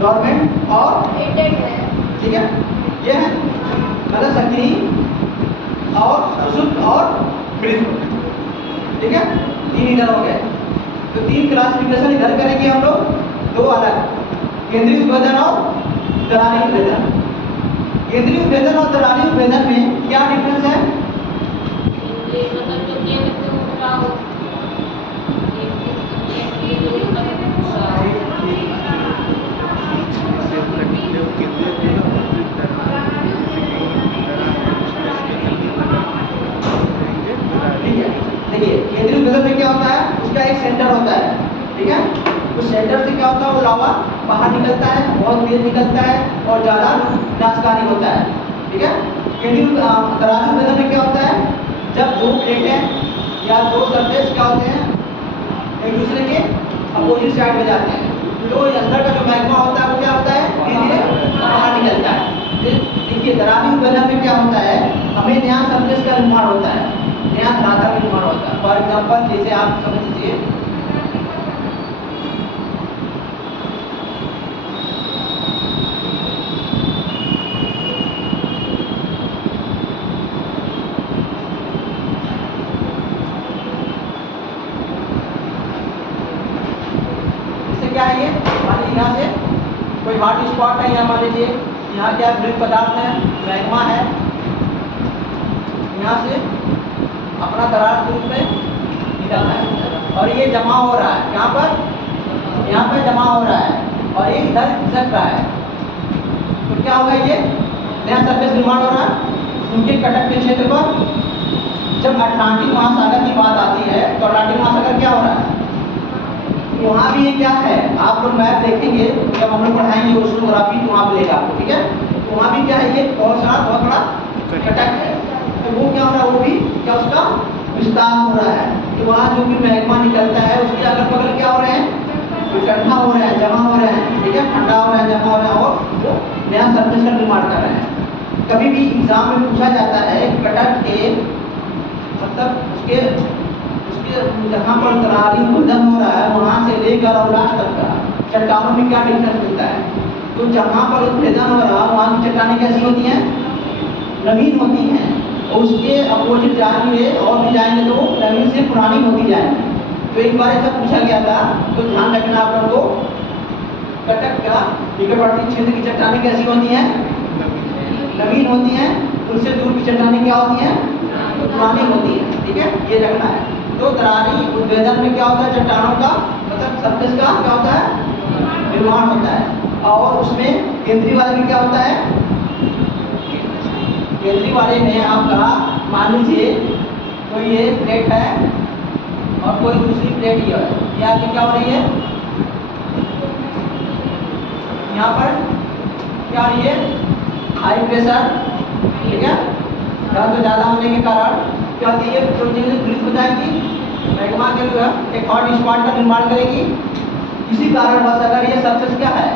डोरमेंट और ठीक है, ये है मतलब सक्रिय और सुषुप्त और मृत। ठीक है, तीन इधर हो गए, तो तीन क्लासिफिकेशन इधर करेंगे हम लोग, दो अलग, केंद्रीय उद्भेदन और दरारी उद्भेदन। केंद्रीय उद्भेदन और दरारी उद्भेदन में क्या डिफरेंस है? मतलब जो केंद्र से उठ रहा हो, देखिए केंद्रीय उद्भेदन में क्या होता है? उसका एक सेंटर होता है। ठीक है, उस सेंटर से क्या होता है? वो लावा बाहर निकलता है, बहुत तेज निकलता है और ज़्यादा नाशकारी होता है। ठीक है, केंद्रीय दरारी उद्भेदन में क्या होता है? जब दो प्लेटें या दो सरफेस क्या होते हैं? एक दूसरे के अपोजिट साइड में जाते हैं, तो अंदर का जो मैग्मा होता है वो क्या होता है? धीरे धीरे बाहर निकलता है। देखिए दरारी उद्भेदन में क्या होता है? हमें नया सरफेस का निर्माण होता है, नया धागा का निर्माण होता है। फॉर एग्जाम्पल जैसे आप समझ लीजिए क्या है? ये मान लीजिए यहाँ से कोई हॉट स्पॉट है, यहाँ मान लीजिए यहाँ क्या मृत पदार्थ है, मैग्मा है, यहाँ से अपना दरार के रूप में निकलना है और ये जमा हो रहा है यहाँ पर, यहाँ पर जमा हो रहा है और ये इधर खिसक रहा है, तो क्या होगा? ये नया सरफेस निर्माण हो रहा है। उनके कटक के क्षेत्र पर जब अटलांटिक महासागर की बात आती है तो अटलांटिक महासागर क्या हो रहा है? वहाँ भी ये क्या है? आप लोग मैप देखेंगे जब हम लोग पढ़ाएंगे ओशनोग्राफी तो वहाँ मिलेगा आपको। ठीक है, तो वहाँ भी क्या है? ये बहुत बड़ा कटक है, तो वो क्या हो रहा है? वो भी क्या उसका विस्तार हो रहा है, तो वहाँ जो भी मैग्मा निकलता है उसके अगल बगल क्या हो रहे हैं? इकट्ठा हो रहे हैं, जमा हो रहे हैं। ठीक है, ठंडा हो रहा है, जमा हो रहा है और वो नया सरफेस का निर्माण कर रहे हैं। कभी भी एग्जाम में पूछा जाता है कटक के मतलब उसके जहाँ पर दरारी उद्भेदन हो रहा है वहाँ से लेकर और लास्ट तक का चट्टानों में क्या डिफरेंस मिलता है? तो जहाँ पर उद्भेदन हो रहा है वहाँ की चट्टानें कैसी होती हैं? नवीन होती हैं, और उसके अपोजिट जाएंगे और भी जाएंगे तो नवीन से पुरानी होती जाएंगी। तो एक बार ऐसा पूछा गया था, तो ध्यान रखना आप लोगों को, कटक का निकटवर्ती क्षेत्र की चट्टानें कैसी होती हैं? नवीन होती हैं, उनसे दूर की चट्टानें क्या होती हैं? पुरानी होती हैं। ठीक है, ये रखना है। तो दरारी उद्भेदन में क्या होता है? चट्टानों का मतलब सरफेस का क्या होता है? निर्माण होता है। और उसमें केंद्रीय वाले में क्या होता है? केंद्रीय वाले में आपका मान लीजिए कोई ये प्लेट है और कोई दूसरी प्लेट ये है, ये आगे क्या हो रही है? यहाँ पर क्या हो रही है? High pressure. ठीक है, यहाँ तो ज़्यादा होने के कारण क्या होती है? प्रोटीन घुलित हो जाएगी, मैग्मा के एक हॉट स्पॉट का निर्माण करेगी। इसी कारणवश अगर ये सरफेस क्या है?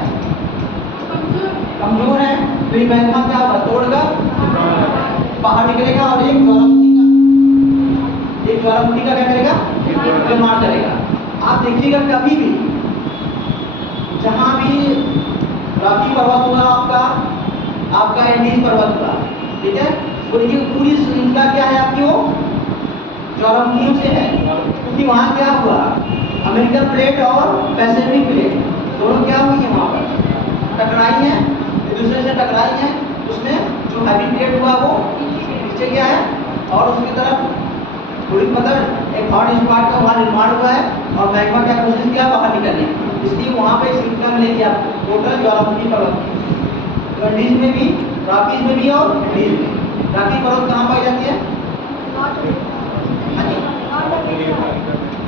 कमजोर है, तो ये मैग्मा क्या होगा? तोड़कर बाहर निकलेगा और एक ज्वालामुखी का क्या करेगा, निर्माण करेगा। आप देखिएगा कभी भी जहाँ भी रॉकी पर्वत हुआ आपका एंडीज पर्वत हुआ, ठीक है, वो देखिए पूरी श्रृंखला क्या है आपकी, वो ज्वालामुखियों से है। क्योंकि वहाँ क्या हुआ, अमेरिकन प्लेट और पैसिफिक प्लेट दोनों क्या हुई है, वहाँ पर टकराई है, एक दूसरे से टकराई है। उसमें जो हैवी प्लेट हुआ वो नीचे गया है और उसकी तरफ थोड़ी मतलब एक हॉट स्पॉट का वहाँ निर्माण हुआ है और मैग्मा क्या कोशिश किया बाहर निकलने की। इसलिए वहाँ पे श्रृंखला मिलेगी आपको टोटल ज्वालामुखी पर्वत। तो एंडीज में भी, रॉकीज में भी और एंडीज में। रॉकी पर्वत कहाँ पाई जाती है?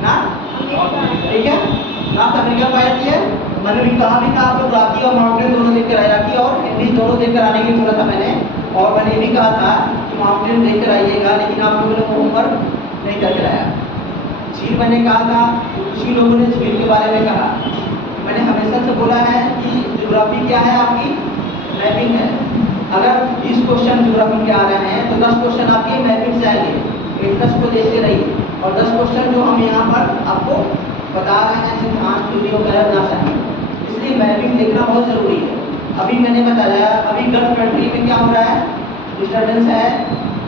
ना ठीक है, नॉर्थ अमेरिका पाई जाती है। मैंने भी कहा आप लोग रॉकी और माउंटेन दोनों देखकर आए, रॉकी और एंडीज दोनों देखकर आने के लिए बोला था मैंने। और मैंने ये भी कहा था कि माउंटेन देखकर आइएगा, लेकिन आप लोगों ने वो होमवर्क नहीं करके लाया। झील मैंने कहा था, कुछ ही लोगों ने झील के बारे में कहा। मैंने हमेशा से बोला है कि ज्योग्राफी क्या है, आपकी मैपिंग है। अगर 20 क्वेश्चन ज्योग्राफी के आ रहे हैं तो 10 क्वेश्चन आपके मैपिंग से आएंगे। इंटरेस्ट को देखते रहिए और 10 क्वेश्चन जो हम यहाँ पर आपको बता रहे हैं सिद्धांत वीडियो वगैरह बना सकें, इसलिए मैपिंग देखना बहुत ज़रूरी है। अभी मैंने बताया, अभी गल्फ कंट्री में क्या हो रहा है, डिस्टर्बेंस है।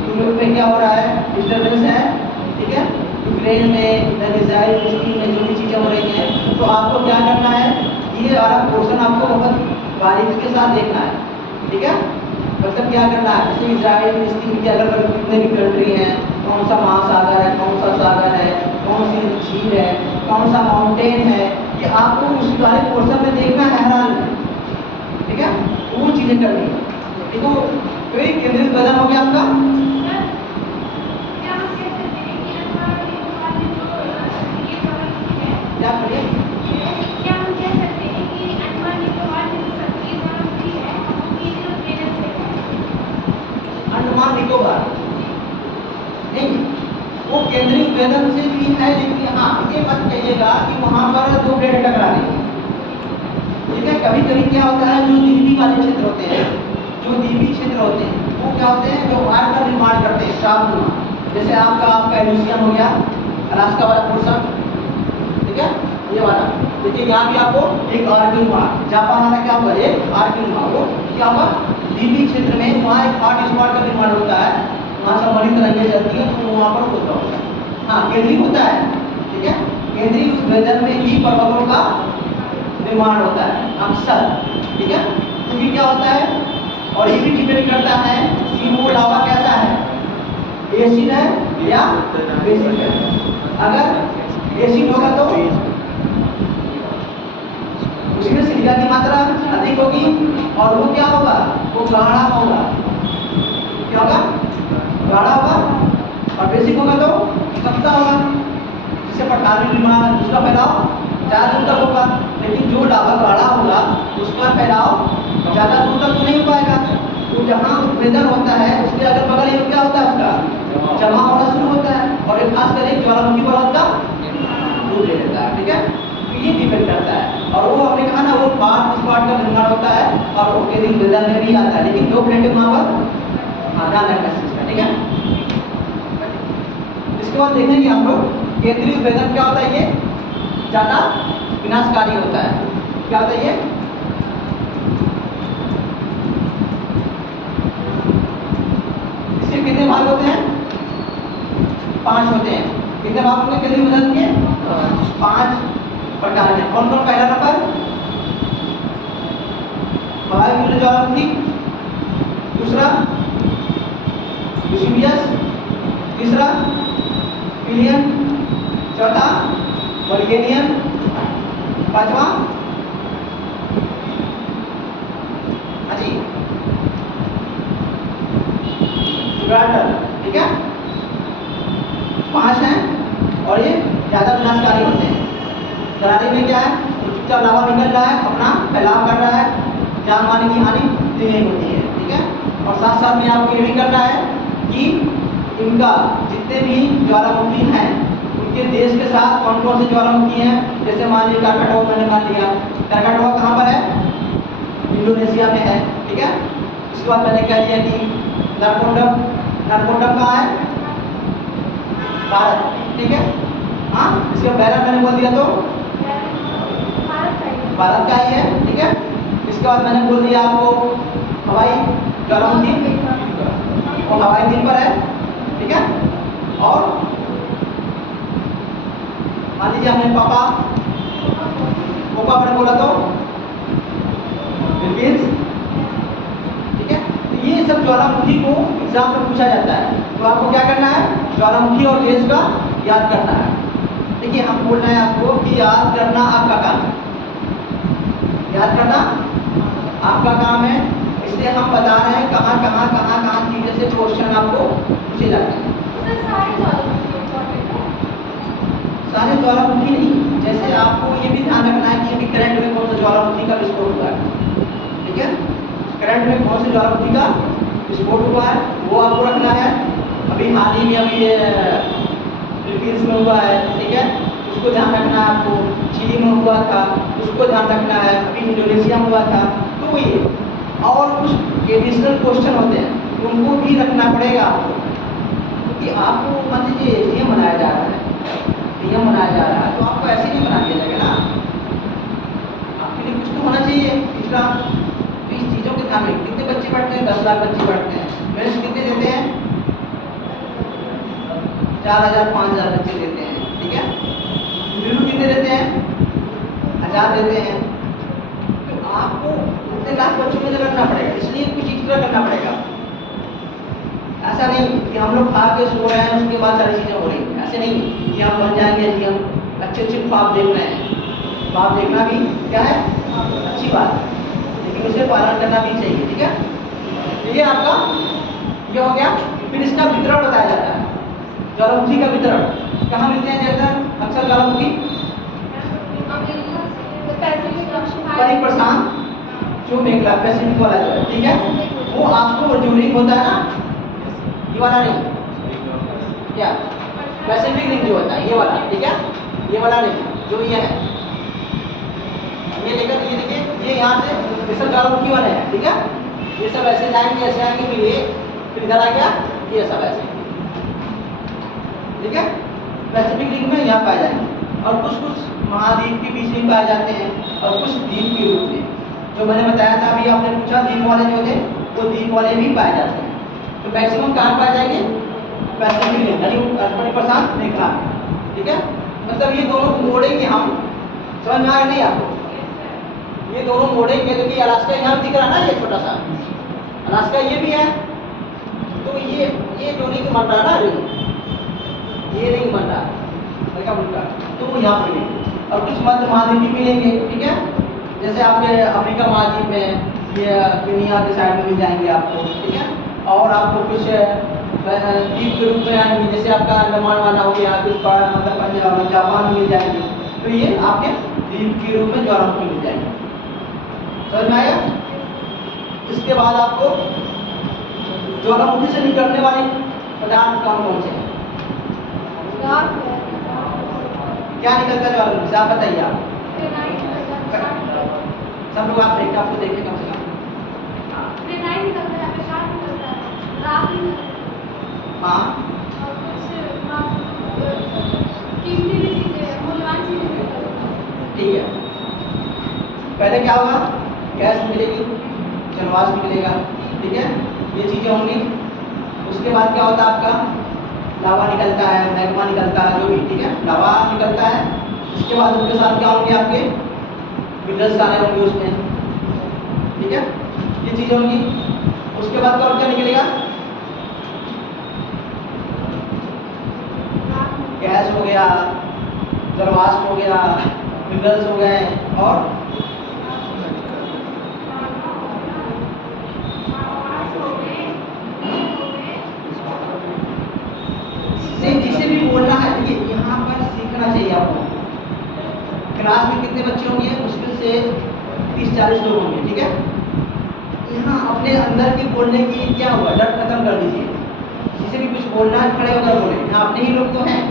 यूरोप में क्या हो रहा है, डिस्टर्बेंस है, ठीक है। यूक्रेन में, इजराइल, फिलिस्तीन में जो भी चीज़ें हो रही हैं, तो आपको क्या करना है, ये वाला पोर्शन आपको बहुत बारीकी के साथ देखना है, ठीक है। मतलब क्या करना है, जैसे इजराइल, फिलिस्तीन के अलग अलग कितने भी कंट्री हैं, कौन सा महासागर है, कौन सा सागर है, कौन सी झील है, कौन सा माउंटेन है, ये आपको उस वाले पोर्शन में देखना है, हैरान, ठीक है। वो चीज़ें करनी है। देखो कोई केंद्रित बदन हो गया आपका। क्या करिए, क्या हम कह सकते हैं कि अंडमान निकोबार में जो सक्रिय ज्वालामुखी है वो केंद्रीय उत्प्रेरक से है? अंडमान निकोबार नहीं, वो केंद्रीय उत्प्रेरक से भी है, लेकिन हाँ ये मत कहिएगा कि वहाँ पर दो प्लेट टकरा रही है, ठीक है। कभी कभी क्या होता है, जो द्वीपीय वाले क्षेत्र होते हैं, जो द्वीपीय क्षेत्र होते हैं वो क्या होते हैं, जो आर का निर्माण करते हैं श्रावनुमा। जैसे आपका एल्यूसियन हो गया, अलास्का वाला पोर्शन, ठीक है, ये वाला। देखिए यहाँ भी आपको एक आर्किनुमा, जापान वाला क्या होगा, एक आर्किनुमा, वो क्या होगा, द्वीपीय क्षेत्र में वहाँ एक हॉट स्पॉट का निर्माण होता है, वहाँ सब बड़ी तरंगें चलती हैं, तो वहाँ पर होता होगा। हाँ केंद्रीय होता है, ठीक है, केंद्रीय उत्प्रेरण में ही पर्वतों का निर्माण होता है अक्सर, ठीक है। क्योंकि क्या होता है, और ये भी डिपेंड करता है कि वो लावा कैसा है, एसिड है या बेसिक है। अगर एसिड होगा तो उसमें सिलिका की मात्रा अधिक होगी और वो क्या होगा, वो गाढ़ा होगा, क्या होगा, गाढ़ा होगा। और बेसिक होगा तो सख्ता होगा, जिससे पठारी बीमार उसका फैलाव ज़्यादा दूर तक होगा। लेकिन जो लावा गाढ़ा होगा उसका फैलाव ज़्यादा दूर तक तो नहीं हो पाएगा। तो जहाँ उत्प्रेरण होता है उसके अगल बगल ये क्या होता है, उसका जमा होना शुरू होता है और एक खास कर ज्वालामुखी पर्वत का रूप ले लेता है, ठीक है। तो ये डिपेंड करता है। और वो हमने कहा ना, वो पार्ट स्पॉट का निर्माण होता है और वो केंद्रीय उत्प्रेरण में भी आता है, लेकिन दो प्लेटें वहाँ पर हाँ ध्यान रखना है, ठीक है। इसके बाद देखेंगे हम लोग केंद्रीय उत्प्रेरण क्या होता है, ये ज़्यादा विनाशकारी होता है। क्या होता है ये, इसके कितने भाग होते हैं, 5 होते हैं। कितने भाग होंगे केंद्रीय उत्प्रेरण के, 5 प्रकार के। कौन कौन, पहला नंबर वायुमंडलीय ज्वालामुखी, दूसरा वेसुवियस, तीसरा पिलियन, चौथा वल्केनियन, पांचवा अजी जिब्राल्टर, ठीक है। 5 हैं और ये ज़्यादा विनाशकारी होते हैं। दरारी में क्या है, चुपचाप लावा निकल रहा है, अपना फैलाव कर रहा है, जान माल की हानि नहीं होती है, ठीक है। और साथ साथ में आपको ये भी करना है कि इनका जितने भी ज्वालामुखी हैं उनके देश के साथ कौन कौन से ज्वालामुखी हैं। जैसे मान लीजिए क्रैकाटोआ, मैंने मान लिया क्रैकाटोआ कहाँ पर है, इंडोनेशिया में है, ठीक है। इसके बाद मैंने कह दिया कि नारकोंडम नरकोटम कहाँ है? भारत, ठीक है। हाँ, इसका बैरक मैंने बोल दिया तो भारत का ही है, ठीक है। इसके बाद मैंने बोल दिया आपको हवाई ज्वालामुखी, वो हवाई द्वीप पर है, ठीक है। और मान लीजिए हमने पापा कोका पर बोला तो फिलीपींस, ठीक है। तो ये सब ज्वालामुखी को एग्जाम में पूछा जाता है, तो आपको क्या करना है? ज्वालामुखी और देश का याद करना है। देखिए हम बोल रहे हैं आपको कि याद करना आपका काम है, याद करना आपका काम है, इसलिए हम बता रहे हैं कहाँ चीज़ें से क्वेश्चन आपको पूछे जाते हैं। सारे ज्वालामुखी नहीं, जैसे आपको ये भी ध्यान रखना है कि अभी करंट में कौन सा ज्वालामुखी का विस्फोट हुआ है, ठीक है। करंट में कौन से ज्वालामुखी का विस्फोट हुआ है वो आपको रखना है। अभी हाल ही में अभी फिलीपींस में हुआ है, ठीक है, उसको ध्यान रखना है आपको। चिली में हुआ था, उसको ध्यान रखना है। अभी इंडोनेशिया में हुआ था। तो ये और कुछ एडिशनल क्वेश्चन होते हैं, उनको भी रखना पड़ेगा आपको, क्योंकि आपको मान लीजिए नियम बनाया जा रहा है, नियम बनाया जा रहा है, तो आपको ऐसे नहीं बना दिया जाएगा ना, आपके लिए कुछ तो होना चाहिए इसका। तो इस चीज़ों के ध्यान में कितने बच्चे पढ़ते हैं? 10 लाख बच्चे पढ़ते हैं। पेरेंट्स कितने देते हैं? 4000 5000 बच्चे देते हैं, ठीक है। बिल्कुल कितने देते हैं? 1000 देते हैं। तो आपको उतने लाख बच्चों में करना पड़ेगा, इसलिए कुछ एक्स्ट्रा करना पड़ेगा। ऐसा नहीं कि हम लोग खा के सो रहे हैं उसके बाद सारी चीज़ें हो रही हैं, ऐसे नहीं कि हम बन जाएंगे कि हम अच्छे ख्वाब देख रहे हैं। ख्वाब देखना भी क्या है? अच्छी बात है, लेकिन उसे पालन करना भी चाहिए, ठीक है। तो ये आपका ये हो गया। फिर इसका वितरण बताया जाता है, ज्वालामुखी का वितरण कहाँ मिलते हैं? जैसे अक्सर ज्वालामुखी प्रशांत जो मेघला पैसिफिक वाला जो है, ठीक है, वो आपको जो रिंग होता है ना, ये वाला रिंग, क्या पैसिफिक रिंग जो होता है ये वाला, ठीक है, ये वाला रिंग जो ये है, ये लेकर ये देखिए, ये यहाँ से ये सब ज्वालामुखी वाले हैं, ठीक है। ये सब ऐसे जाएंगे, ऐसे आएंगे, फिर ये फिर इधर आ गया, ये सब ऐसे, ठीक है। पैसिफिक रिंग में यहाँ पाए जाएंगे, और कुछ महाद्वीप के बीच में पाए जाते हैं, और कुछ द्वीप के रूप में, जो मैंने बताया था अभी आपने पूछा, द्वीप वाले जो थे वो द्वीप वाले भी पाए जाते हैं। तो मैक्सिमम कहाँ पाए जाएंगे? पैसिफिक रिंग यानी प्रशांत मेघला, ठीक है। मतलब ये दोनों मोड़ेंगे हम, समझ में आया नहीं आपको? ये दोनों मोड़ेंगे तो कि अलास्का यहाँ दिख रहा ना, ये छोटा सा अलास्का ये भी है, तो ये जो रिंग बन रहा ना, रिंग ये रिंग बन रहा हल्का फुल्का, तो यहाँ पे और कुछ मध्य महाद्वीप मिलेंगे, ठीक है। जैसे आपके अफ्रीका महाद्वीप में ये केनिया के साइड में मिल जाएंगे आपको, ठीक है। और आपको कुछ द्वीप के रूप में आएंगे, जैसे आपका अंडमान वाला हो गया, कुछ मतलब पंजाब जापान में मिल जाएंगे, तो ये आपके द्वीप के रूप में ज्वालामुखी मिल जाएंगे। समझ में आया? इसके बाद आपको ज्वालामुखी से निकलने वाले पदार्थ कौन कौन से हैं? क्या निकलता है ज्वालामुखी से, आप बताइए। आप सब लोग आप देखते, आपको देखे कम से कम। हाँ, ठीक है। पहले क्या होगा? गैस मिलेगी, जलवाष्प निकलेगा, ठीक है, ये चीज़ें होंगी। उसके बाद क्या होता है? आपका लावा निकलता है, मैग्मा निकलता है, जो भी, ठीक है, लावा निकलता है। उसके बाद उसके साथ क्या होंगे? आपके मिनरल्स सारे होंगे उसमें, ठीक है, ये चीज़ें होंगी। उसके बाद क्या निकलेगा? गैस हो गया, जलवाष्प हो गया, मिनरल्स हो गए, और जिसे भी बोलना है, देखिए यहाँ पर सीखना चाहिए आपको। क्लास में कितने बच्चे होंगे? मुश्किल से 30-40 लोग होंगे, ठीक है। यहाँ अपने अंदर की बोलने की क्या हुआ, डर खत्म कर दीजिए। जिसे भी कुछ बोलना है खड़े होकर बोले, यहाँ अपने ही लोग तो हैं,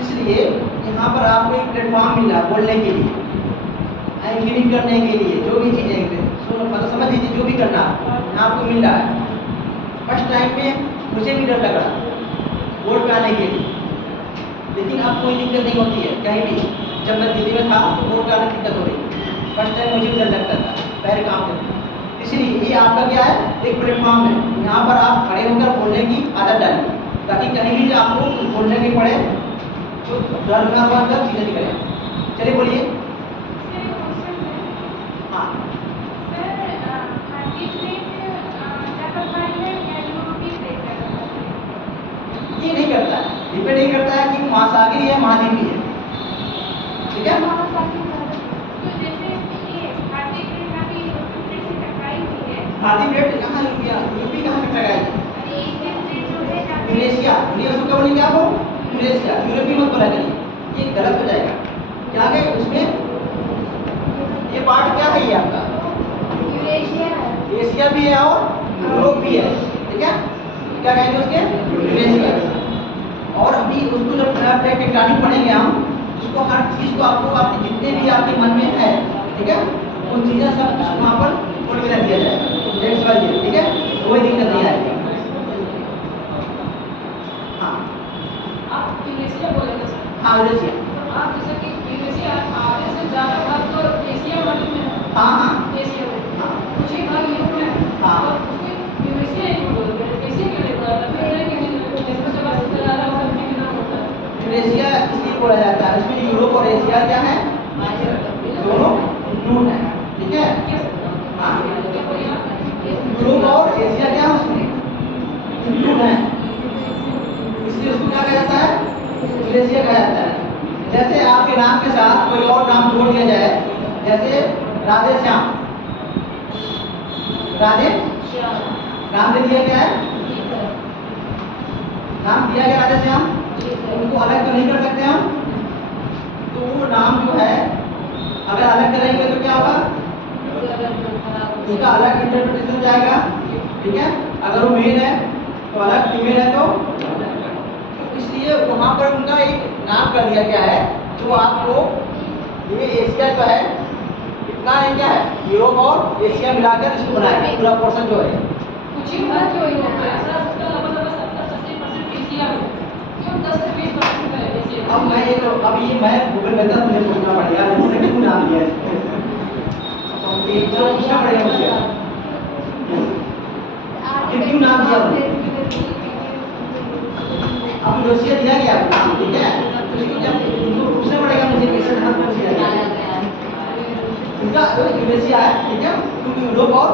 इसलिए यहाँ पर आपको एक प्लेटफॉर्म मिल रहा है बोलने के लिए, एंकरिंग करने के लिए, जो भी चीज़ें मतलब समझ लीजिए, जो भी करना यहाँ आपको मिल रहा है, फर्स्ट टाइम में मुझे भी डर लग रहा बोर्ड पे आने के लिए, लेकिन अब कोई दिक्कत नहीं होती है कहीं भी। जब मैं दिल्ली में था तो बोर्ड पे आने की दिक्कत हो रही, फर्स्ट टाइम मुझे भी डर लगता था, पैर काम करते। इसलिए ये आपका क्या है, एक प्लेटफॉर्म है, यहाँ पर आप खड़े होकर बोलने की आदत डालिए, ताकि कहीं भी आपको कुछ बोलने नहीं पड़े तो डर का मतलब चीज़ें निकले। चलिए बोलिए। हाँ, ये नहीं करता है, डिपेंड नहीं करता है कि महासागरीय है महाद्वीपीय है, ठीक है। भारतीय प्लेट कहाँ यूपी कहाँ पे टकराई है? यूरेशिया, यूरेशिया क्या बोलेंगे आपको? यूरेशिया, यूरोपीय मत बोला करिए, ये गलत हो जाएगा। क्या है उसमें, ये पार्ट क्या है ये आपका? एशिया भी है और यूरोप भी है, ठीक है। क्या कहेंगे उसके? यूरेशिया। और अभी उसको जब टेक्टोनिक पढ़ेंगे हम, उसको हर चीज़ को आपको आपके जितने भी आपके मन में है, ठीक है, उन चीज़ें सब वहाँ पर खोल के रख दिया जाएगा, ठीक है, कोई दिक्कत नहीं आएगी। हाँ आप यूरेशिया बोलेंगे सर? हाँ यूरेशिया, तो आप जैसे कि यूरेशिया आधे से ज़्यादा भाग तो एशिया वाले में है। हाँ हाँ एशिया में हाँ कुछ ही भाग यूरोप में है। हाँ। तो उसमें यूरेशिया ही बोलते हैं, एशिया क्यों नहीं बोला जाता? फिर नहीं कि जिसमें से बस ज़्यादा होता है नाम होता है। यूरेशिया इसलिए बोला जाता है, इसमें यूरोप और एशिया क्या है, दोनों इंक्लूड है, ठीक है। हाँ, यूरोप और एशिया क्या है उसमें इंक्लूड है, इसलिए उसको क्या कहा जाता है, यूरेशिया कहा जाता है। जैसे आपके नाम के साथ कोई और नाम जोड़ दिया जाए, जैसे राधे श्याम, राधे नाम दे दिया गया है, नाम दिया गया राधे श्याम, उनको अलग तो नहीं कर सकते हम, तो वो नाम जो है अगर अलग करेंगे तो क्या होगा, उसका अलग इंटरप्रिटेशन हो जाएगा, ठीक है। अगर वो मेल है तो अलग, फीमेल है तो इसलिए वहाँ पर उनका एक नाम कर दिया गया है, जो आपको ये एशिया जो है इतना है, क्या है, यूरोप और एशिया मिलाकर इसको बनाया पूरा पोर्शन जो है। कुछ ही भाग जो यूरोप में है सर, उसका लगभग 70-80% एशिया में, क्यों 10 से 20% है एशिया। अब मैं ये तो अब ये मैं गूगल में था, मुझे पूछना पड़ेगा जैसे कि नाम दिया है, तो एक तो पूछना पड़ेगा मुझे कि क्यों नाम दिया उन्होंने। अब यूरेशिया दिया गया नाम, ठीक है, तो इसको जब उनको पूछना पड़ेगा मुझे कैसे नाम पूछा गया, इनका यूरेशिया है, ठीक है, क्योंकि यूरोप और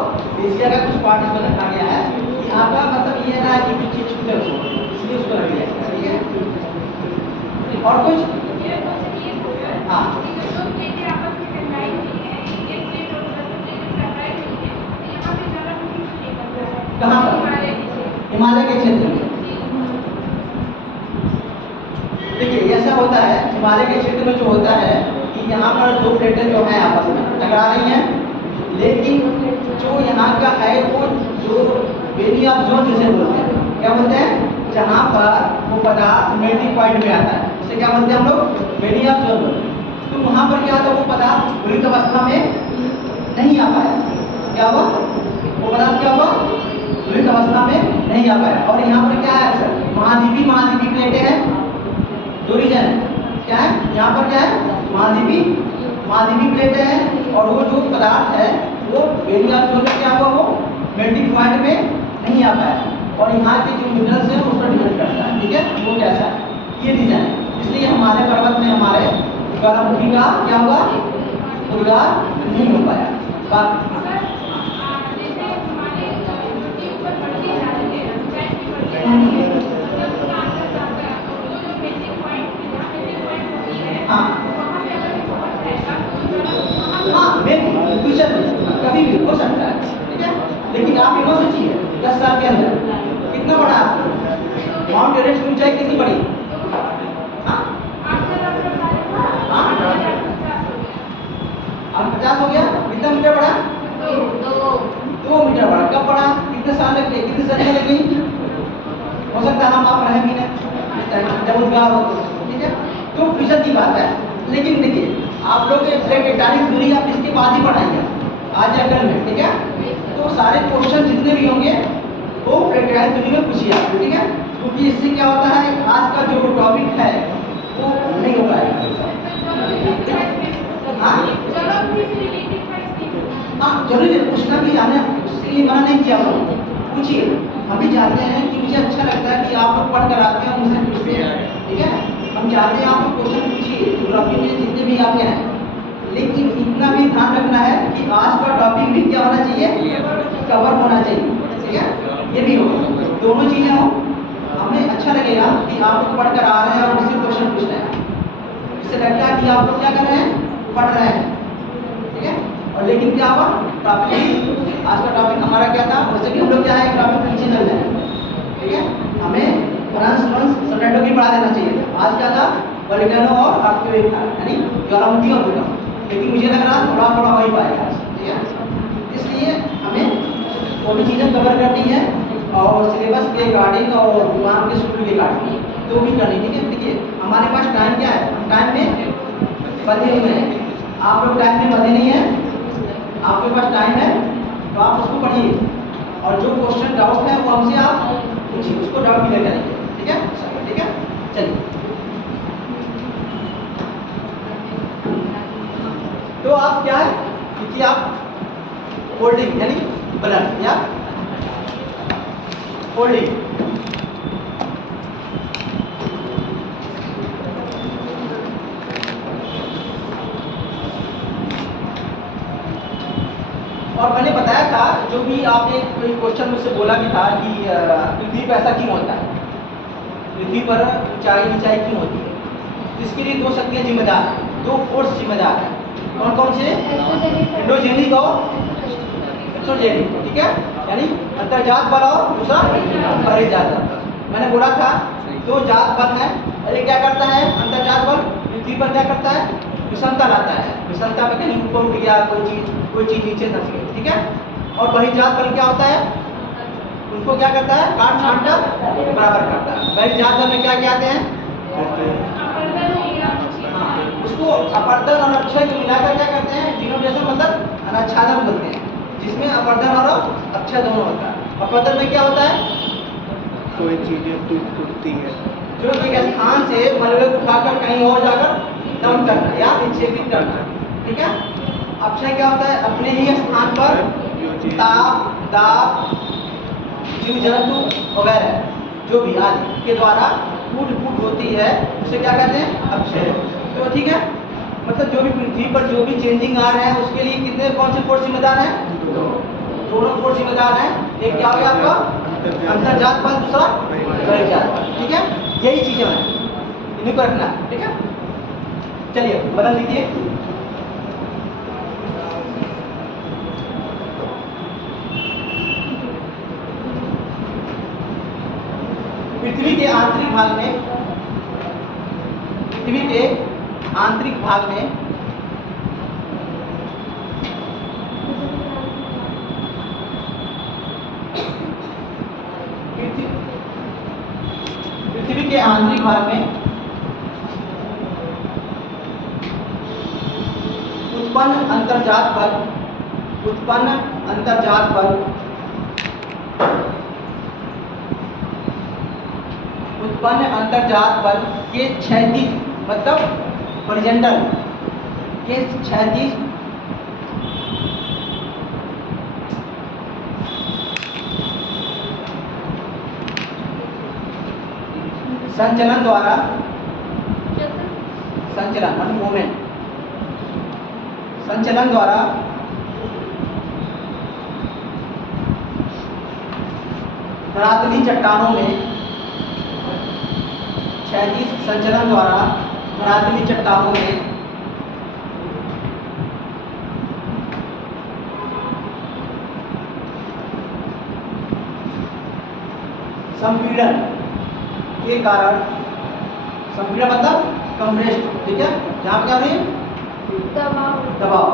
एशिया का कुछ पार्ट इसमें रखा गया है कि आपका मतलब ये ना कि कुछ चीज छूटे उसको, इसलिए उसको रख दिया गया, ठीक है। और कुछ हाँ कहाँ पर? हिमालय के क्षेत्र में। देखिए ऐसा होता है, हिमालय के क्षेत्र में जो होता है कि यहाँ पर दो प्लेटें जो हैं आपस में टकरा रही हैं, लेकिन जो यहाँ का है वो जो वेली ऑफ जोन जिसे बोलते हैं, क्या बोलते हैं, जहाँ पर वो पदार्थ मेल्टिंग पॉइंट में आता है, उसे क्या बोलते हैं हम लोग, वेली ऑफ जोन बोलते हैं। तो वहाँ पर क्या था, वो पदार्थ घुलित अवस्था में नहीं आ पाया, क्या हुआ, वो पदार्थ क्या हुआ, घुलित अवस्था में नहीं आ पाया। और यहाँ पर क्या है, अक्सर महाद्वीपी प्लेटें हैं, दो रीजन है, क्या है यहाँ पर, क्या है, महाद्वीपी प्लेटें हैं, और वो जो पदार्थ है वो वेली ऑफ जोन में क्या हुआ, वो मेल्टिंग पॉइंट में नहीं आ पाया, और यहाँ के जो मिनरल्स हैं उस पर डिपेंड करता है, ठीक है, वो कैसा है, ये रीजन है। इसलिए हमारे पर्वत में हमारे ज्वालामुखी का क्या हुआ, उद्गार नहीं हो पाया। बात हाँ फ्यूचर में कभी भी हो सकता है, ठीक है, लेकिन आप ये मत सोचिए 10 साल के अंदर कितना बड़ा माउंट एवरेस्ट की ऊंचाई कितनी बड़ी, हाँ 50 हो गया, कितना मीटर बढ़ा, 2 मीटर बढ़ा, कब बढ़ा, कितने साल लग गए, कितनी सदी लग गई, हो सकता है हम आप रहे भी नहीं जब उद्गार हो, ठीक है, तो फ्यूचर की बात है। लेकिन देखिए आप लोग टेक्टोनिक दूरी आप इसके बाद ही पढ़ाएंगे आज या कल में, ठीक है, तो सारे क्वेश्चन जितने भी होंगे वो प्रैक्टिकल थ्योरी में पूछिए आप, ठीक है? क्योंकि इससे क्या होता है, आज का जो टॉपिक है वो नहीं हो पाएगा। हाँ हाँ, जरूरी है पूछना भी, हमने उसके लिए मना नहीं किया, पूछिए। हम भी चाहते हैं कि मुझे अच्छा लगता है कि आप लोग पढ़ कर आते हैं, मुझसे पूछते हैं, ठीक है? हम चाहते हैं आप लोग क्वेश्चन पूछिए, ज्योग्राफी में जितने भी आते हैं, लेकिन इतना भी ध्यान रखना है कि आज का टॉपिक भी क्या होना चाहिए, कवर होना चाहिए, ठीक है? ये भी हो, दोनों चीजें हो, हमें अच्छा लगेगा कि आप लोग पढ़ कर आ रहे हैं और मुझसे क्वेश्चन पूछ रहे हैं, इससे लगता है कि आप लोग क्या कर रहे हैं, पढ़ रहे हैं, ठीक है? और लेकिन क्या हुआ, टॉपिक आज का टॉपिक हमारा क्या था, वैसे भी हम लोग क्या है, टॉपिक पीछे चल रहे हैं, ठीक है? हमें सब्जेक्टों की पढ़ा देना चाहिए था। आज क्या था, वोल्केनो और अर्थक्वेक था, यानी ज्वालामुखी और भूकंप, लेकिन मुझे लग रहा थोड़ा थोड़ा हो ही पाएगा, ठीक है? इसलिए हमें वो भी चीज़ें कवर करनी है और सिलेबस के अकॉर्डिंग और दिमाग के शेड्यूल के अकॉर्डिंग तो भी करनी, ठीक है? देखिए हमारे पास टाइम क्या है, हम टाइम में बंधे हुए हैं, आप लोग टाइम में बंधे नहीं हैं, आपके पास टाइम है तो आप उसको पढ़िए और जो क्वेश्चन डाउट है वो हमसे आप पूछिए, उसको डाउट क्लियर करेंगे, ठीक है? ठीक है, चलिए। तो आप क्या है, क्योंकि आप होल्डिंग यानी ब्लड या होल्डिंग, और मैंने बताया था, जो भी आपने कोई क्वेश्चन मुझसे बोला भी था कि पृथ्वी पर ऐसा क्यों होता है, पृथ्वी पर ऊंचाई नीचाई क्यों होती है, इसके लिए दो शक्तियाँ जिम्मेदार हैं, दो फोर्स जिम्मेदार हैं, कौन कौन से, एंडोजेनिक और एक्सोजेनिक, ठीक है? यानी अंतर्जात बल और दूसरा बहिर्जात बल। मैंने बोला था दो जात बल है, अरे क्या करता है अंतर्जात बल, पृथ्वी पर क्या करता है, विषमता लाता है, विषमता में कहीं ऊपर उठ गया कोई चीज नीचे धंस गई, ठीक है? और बहिर्जात बल क्या होता है, उनको क्या करता है, काट छांट कर बराबर करता है। बहिर्जात बल में क्या कहते हैं, उसको अपर्दन और अक्षय को मिलाकर क्या करते हैं, डिनोटेशन मतलब अनाच्छादन बोलते हैं, जिसमें अपर्दन और अक्षय दोनों होता है। अपर्दन में क्या होता है, कोई चीजें टूटती है, जो एक स्थान से मलबे को उठाकर कहीं और जाकर दम करना या विक्षेपित करना, ठीक है? अक्षय क्या होता है, अपने ही स्थान पर ताप दाब जीव जंतु वगैरह जो भी आदि के द्वारा टूट फूट होती है, उसे क्या कहते हैं, अक्षय। तो ठीक है, मतलब जो भी पृथ्वी पर जो भी चेंजिंग आ रहा है उसके लिए कितने कौन से फोर्स जिम्मेदार हैं, दोनों फोर्स जिम्मेदार हैं। एक क्या हो गया आपका अंतर्जात बल, दूसरा बहिर्जात बल, ठीक है? यही चीजें हैं, इन्हीं को रखना है, ठीक है? चलिए बदल लीजिए। पृथ्वी के आंतरिक भाग में, पृथ्वी के आंतरिक भाग में पृथ्वी के आंतरिक भाग में उत्पन्न अंतर्जात बल के क्षैतिज मतलब हॉरिजॉन्टल के क्षैतिज संचलन द्वारा, संचलन मतलब मूवमेंट, संचलन द्वारा धरातली चट्टानों में, क्षैतिज संचलन द्वारा धरातली चट्टानों में संपीड़न के कारण, संपीड़न मतलब कंप्रेस्ड, ठीक है? जहाँ पे क्या हो रही है, दबाव,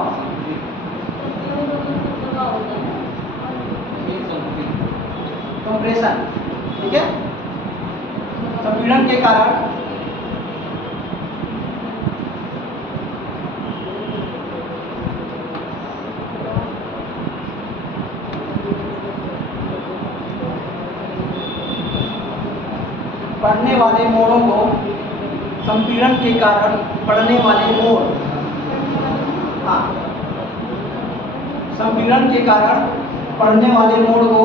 कंप्रेशन, ठीक है? संपीड़न के कारण पड़ने वाले मोड़ों को संपीड़न के कारण पड़ने वाले मोड़, हाँ, संपीड़न के कारण पड़ने वाले मोड़ को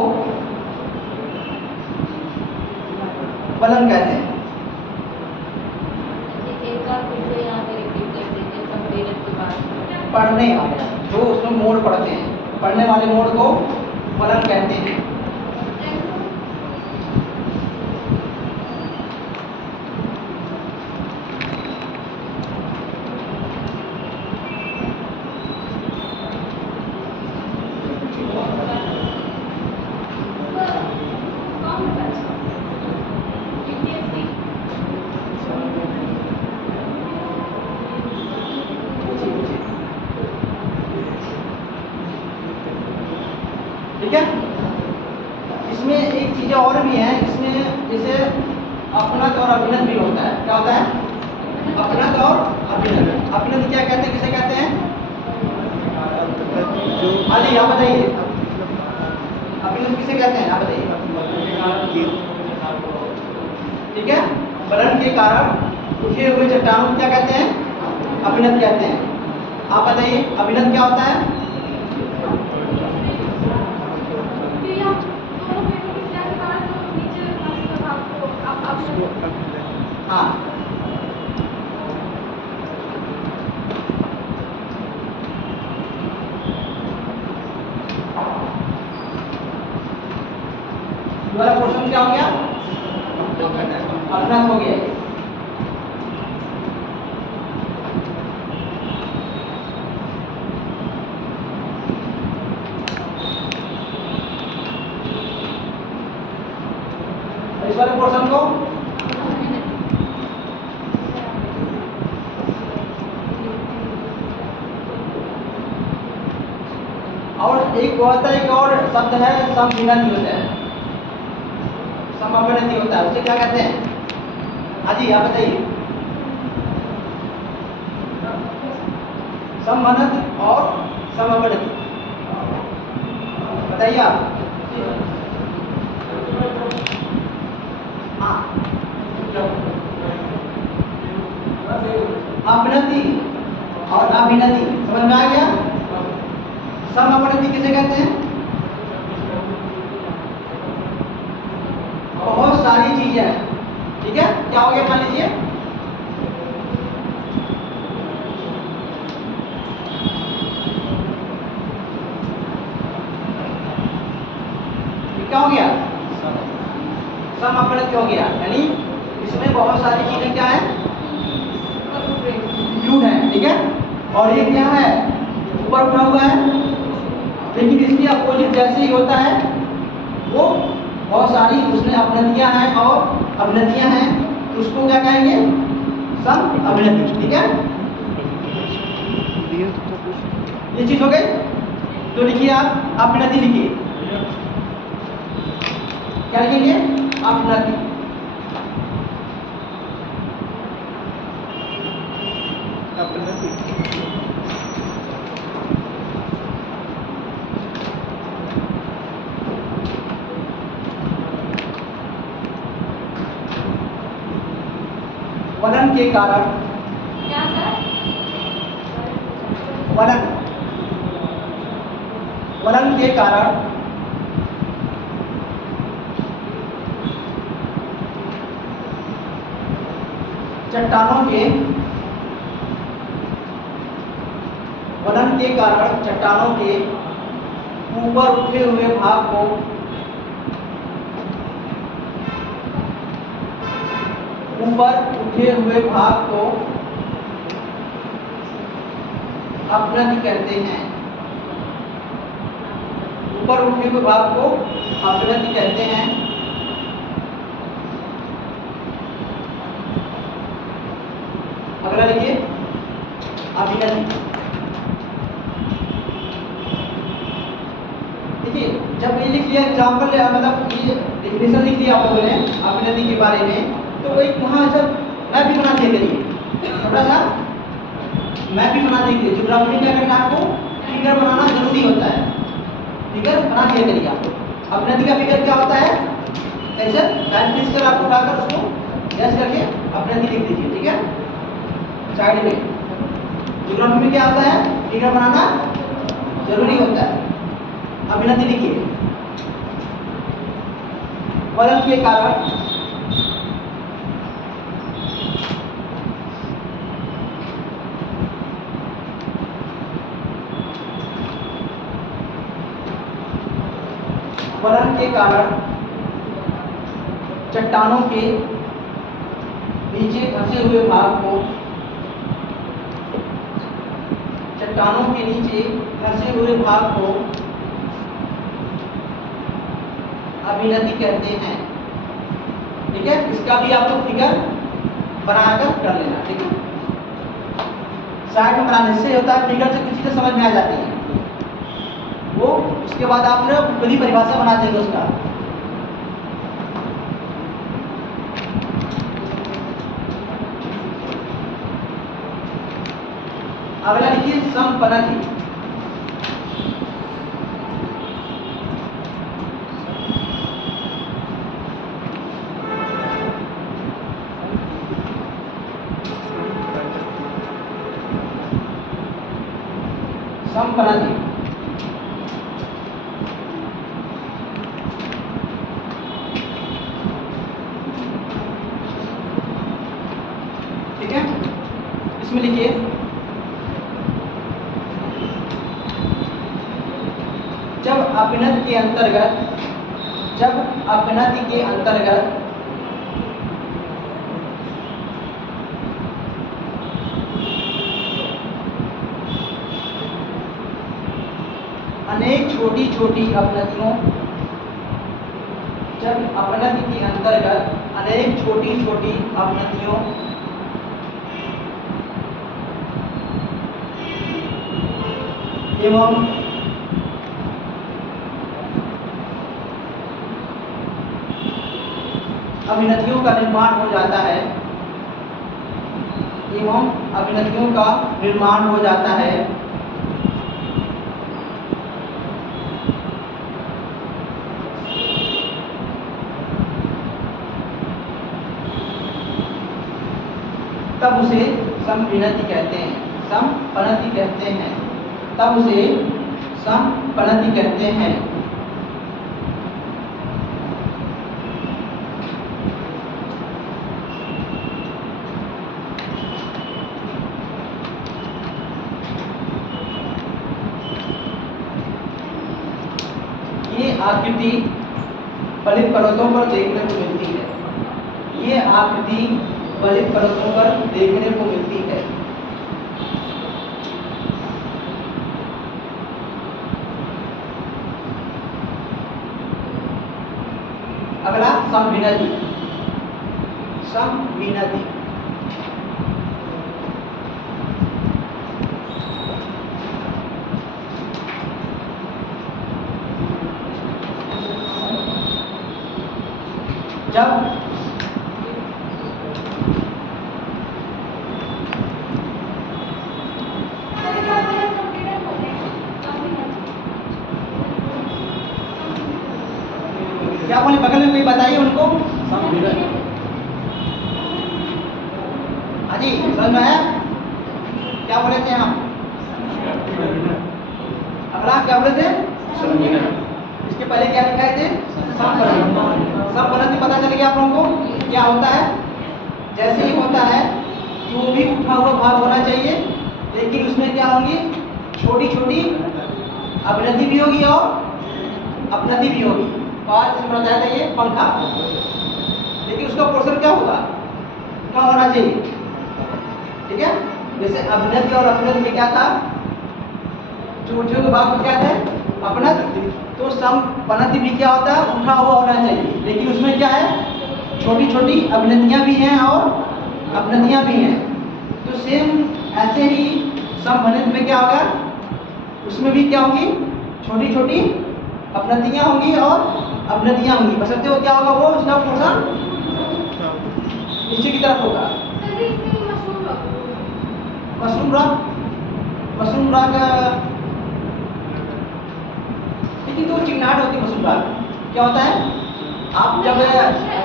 फलन कहते हैं। एक बार फिर से यहाँ पे रिपीट कर दीजिए संपीड़न के बाद। पड़ने वाले जो उसमें मोड़ पड़ते हैं, पड़ने वाले मोड़ को फलन कहते हैं। ठीक है, इसमें एक चीज़ और भी है, इसमें जैसे अपनत और अभिनत भी होता है। क्या होता है? अपनत और अभिनत। अभिनत क्या कहते हैं, किसे कहते हैं? जो हाँ जी, आप बताइए, अभिनत किसे कहते हैं, आप बताइए। ठीक है, फलन के कारण उठे हुए चट्टानों को क्या कहते हैं? अभिनत कहते हैं। आप बताइए, अभिनत क्या होता है? उसको अभिनत, हाँ, वाला पोर्शन क्या हो गया? अभिनत हो गया। इस वाले पोर्शन को और एक होता है, एक और शब्द है समभिनति होता है, समापनति होता है, उसे क्या कहते हैं? हाँ जी, आप बताइए। समभनत और समापनति बताइए आप। हाँ, अपनति और अभिनति समझ में आ गया? समापनति किसे कहते हैं? बहुत सारी चीजें हैं। ठीक है, क्या हो गया मान लीजिए, क्या हो गया? समापनति हो गया, यानी इसमें बहुत सारी चीजें क्या है? इंक्लूड है। ठीक है, और ये क्या है? ऊपर उठा हुआ है, लेकिन इसकी अपोजिट जैसे ही होता है वो बहुत सारी उसमें अपनतियां हैं और अभिनतियां हैं, तो उसको क्या कहेंगे? सम अभिनति। ठीक है, ये चीज हो गई। तो लिखिए आप अभिनति, लिखिए क्या लिखेंगे? अभिनति। वलन के कारण, क्या सर? वलन, वलन के कारण चट्टानों के, वलन के कारण चट्टानों के ऊपर उठे हुए भाग को अपनति कहते हैं। ऊपर उठे हुए भाग को अपनति कहते हैं। अगला लिखिए अभिनति। देखिए, जब ये लिख लिया एग्जाम्पल, मतलब ये डेफिनेशन लिख दिया आप लोगों ने अभिनति के बारे में, तो एक वहाँ जब मैप भी बना दिया करिए, छोटा सा मैप भी बना दिया करिए। ज्योग्राफी क्या करना है आपको? फिगर बनाना जरूरी होता है, फिगर बना दिया करिए आप। अभिनति का फिगर क्या होता है? ऐसे लाइन खींच कर आपको उठाकर उसको यस करके अभिनति लिख दीजिए, ठीक है। साइड में ज्योग्राफी में क्या होता है, फिगर बनाना जरूरी होता है। अभिनति लिखिए। वलन के कारण चट्टानों के नीचे फंसे हुए भाग को अभिनति कहते हैं, ठीक है। इसका भी आप लोग फिगर बनाकर कर लेना, ठीक है। साइड में बनाने से होता है फिगर से कुछ चीजें समझ में आ जाती हैं, वो उसके बाद आप लोग खुद ही परिभाषा बना देंगे उसका। अगला लिखिए समपनति। समपनति ठीक है। इसमें लिखिए जब अपनति के अंतर्गत अनेक छोटी छोटी अपनतियों एवं अभिनतियों का निर्माण हो जाता है, तब उसे समपनति कहते हैं। ये आकृति फलित पर्वतों पर देखने को मिलती है। अगला समविनति। जब क्या बोले, बगल में कोई बताइए उनको। हाँ जी, समझ में आया क्या बोले थे हम? अगला क्या बोले थे? इसके पहले क्या लिखाए थे? समपनति पता चल गया आप लोगों को क्या होता है? जैसे ही होता है कि वो भी उठा हुआ भाग होना चाहिए, लेकिन उसमें क्या होंगी, छोटी छोटी अभिनति भी होगी और अपनति भी होगी। और इसमें बताया था ये पंखा, लेकिन उसका पोर्शन क्या होगा, क्या होना चाहिए, ठीक है। जैसे अभिनति और अपनति में क्या था, छोटे छोटे भाग में क्या थे, अपनति। तो समपनति भी क्या होता है, उठा हुआ होना चाहिए, लेकिन उसमें क्या है, छोटी छोटी अभिनतियां भी हैं और अपनतियां भी हैं। तो सेम ऐसे ही समपनति में क्या होगा, उसमें भी क्या होगी, छोटी छोटी अपनतियां होंगी और अपनतियां होंगी। बशर्ते वो क्या होगा, वो उसका पोर्शन नीचे की तरफ होगा। मशरूम रॉक तो चिकनाहट होती है। मशरूम रॉक क्या होता है, आप जब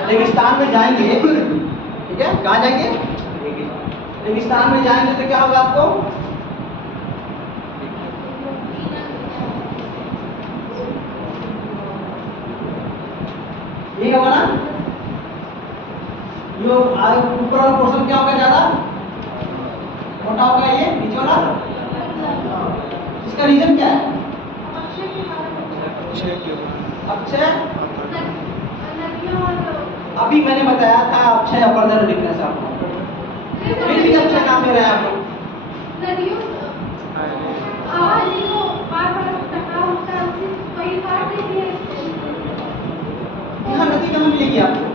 रेगिस्तान में जाएंगे ठीक है, कहाँ जाएंगे? रेगिस्तान में जाएंगे तो क्या होगा आपको? ये होगा ना, ये ऊपर वाला पोर्शन क्या होगा? ज्यादा मोटा होगा, ये नीचे वाला। इसका रीजन क्या है? अक्षय, अभी मैंने बताया था अक्षय अपर्दन डिफरेंस आपको, फिर भी अक्षय काम में रहा है आपको। यहाँ नदी कहाँ मिलेगी आपको?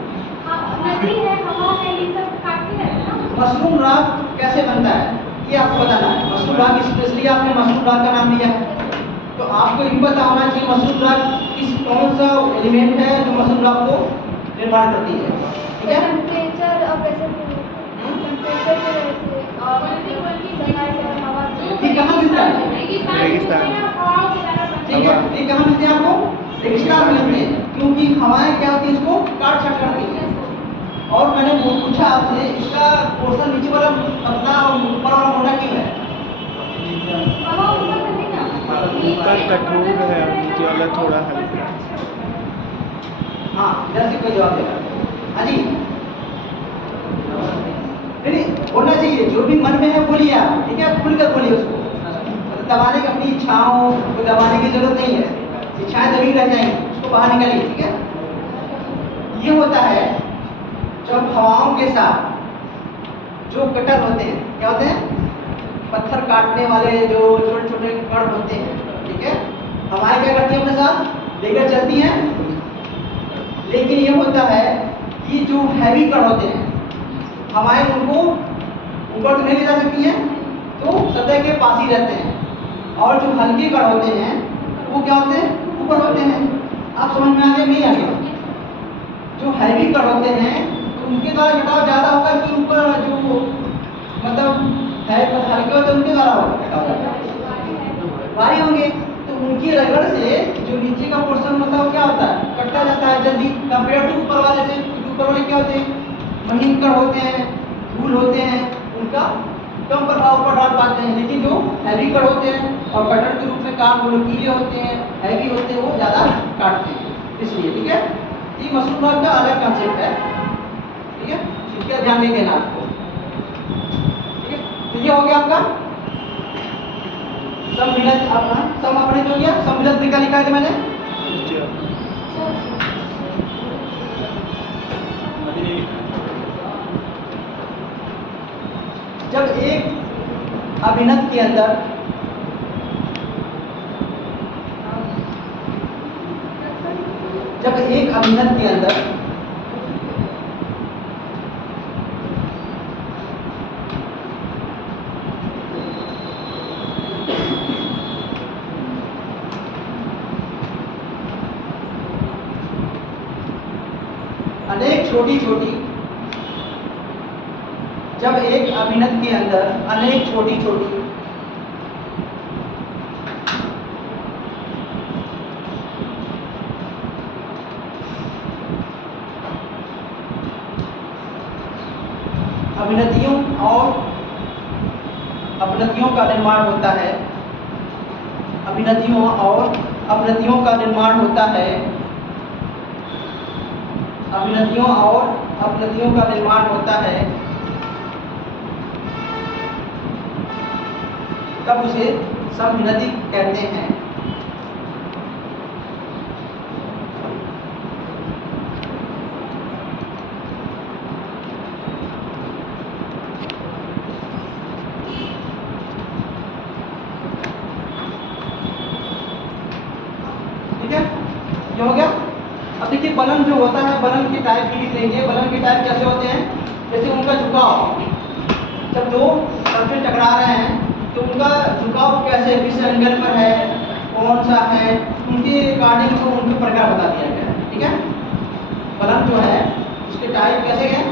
मशरूम राग कैसे बनता है ये आपको बताना है। मशरूम राग स्पेशली आपने मशरूम राग का नाम लिया है, तो आपको ये पता होना चाहिए मशरूम राग कौन सा एलिमेंट है जो मशरूम राग को निर्माण करती है। ठीक है, टेम्परेचर और प्रेशर टेम्परेचर की वजह से और हवा ये कहाँ मिलता है? रेगिस्तान ठीक है, ये कहाँ मिलते हैं आपको? रेगिस्तान में मिलते हैं, क्योंकि हवाएं क्या होती है इसको काट छाट करती है। और मैंने पूछा आपसे इसका पोर्शन नीचे वाला पतला और ऊपर वाला मोटा क्यों है? हवा ऊपर से नहीं ना, ऊपर कठोर है और नीचे वाला थोड़ा हल्का। हाँ, इधर से कोई जवाब देगा? हाँ जी, नहीं बोलना चाहिए, जो भी मन में है बोलिए आप, ठीक है, खुलकर बोलिए उसको। दबाने की अपनी इच्छाओं को दबाने की जरूरत नहीं है, इच्छाएं दबी रह जाएंगी, उसको बाहर निकालिए। ठीक है, ये होता है जब हवाओं के साथ जो कटर होते हैं, क्या होते हैं? पत्थर काटने वाले जो छोटे छोटे कण होते हैं, ठीक है, हवाएं क्या करती हैं अपने साथ लेकर चलती हैं। लेकिन ये होता है कि जो हैवी कण होते हैं हवाएं उनको ऊपर तो नहीं ले जा सकती हैं, तो सतह के पास ही रहते हैं। और जो हल्के कण होते हैं वो क्या होते हैं? ऊपर होते हैं। आप समझ में आ गया नहीं आ गया? जो हैवी कण होते हैं तो उनके द्वारा घटाव ज़्यादा होगा कि ऊपर जो मतलब है हल्के होते हैं उनके द्वारा घटाव भारी होंगे। तो उनकी रगड़ से जो नीचे का पोर्शन होता है वो क्या होता है? कटता जाता है जल्दी, कंपेयर टू ऊपर वाले से। ऊपर वाले क्या होते हैं? महीन कण होते हैं, धूल होते हैं, उनका कम प्रभाव पर डाल पाते हैं। लेकिन जो हैवी कण होते हैं और कटर के रूप में काम नुकीले होते हैं, हैवी होते हैं, वो ज़्यादा काटते हैं इसलिए। ठीक है, ये मशरूम राग का अलग कंसेप्ट है। ठीक है, इसका ध्यान नहीं देना आपको। ठीक है, तो ये हो गया आपका सम्मिलित। सम अपने जो गया सम्मिलित तरीका लिखा है मैंने। जब एक अभिनत के अंदर अनेक छोटी छोटी अभिनतियों और अपनतियों का निर्माण होता है। अभिनतियों और अपनतियों का निर्माण होता है। अभिनतियों और अपनतियों का निर्माण होता है, तब उसे समभिनति कहते हैं। ठीक है, ये हो गया। अब देखिए बलन जो होता है, बलन के टाइप भी लिख लेंगे। बलन के टाइप कैसे होते हैं? जैसे उनका झुकाव, जब दो सरफेस टकरा रहे हैं तो उनका झुकाव कैसे, किस एंगल पर है, कौन सा है, उनके अकॉर्डिंग को उनके प्रकार बता दिया गया है। ठीक है, बलन जो है उसके टाइप कैसे हैं?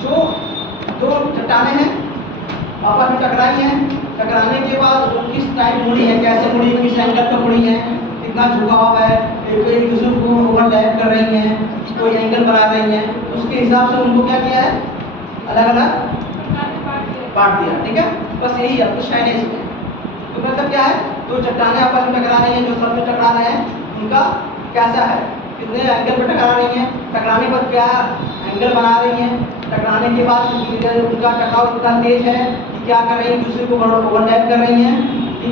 जो दो चट्टानें हैं आपस में टकराई हैं, टकराने के बाद वो किस टाइप मुड़ी है, कैसे मुड़ी, किस एंगल पर मुड़ी है, कितना झुकाव है, एक दूसरे को ओवरलैप कर रही हैं, कोई एंगल बना रही हैं, उसके हिसाब से उनको क्या किया है? अलग अलग पार्ट बांट दिया, ठीक है। बस यही है कुछ है नहीं इसमें। तो मतलब क्या है, दो चट्टानें आपस में टकरा रही हैं, जो सब में टकरा रहे हैं उनका कैसा है, कितने एंगल पर टकरा रही हैं, टकराने पर क्या एंगल बना रही हैं, टकराने के बाद उनका टकराव इतना तेज है कि क्या कर रही है, दूसरे को ओवरलैप कर रही हैं कि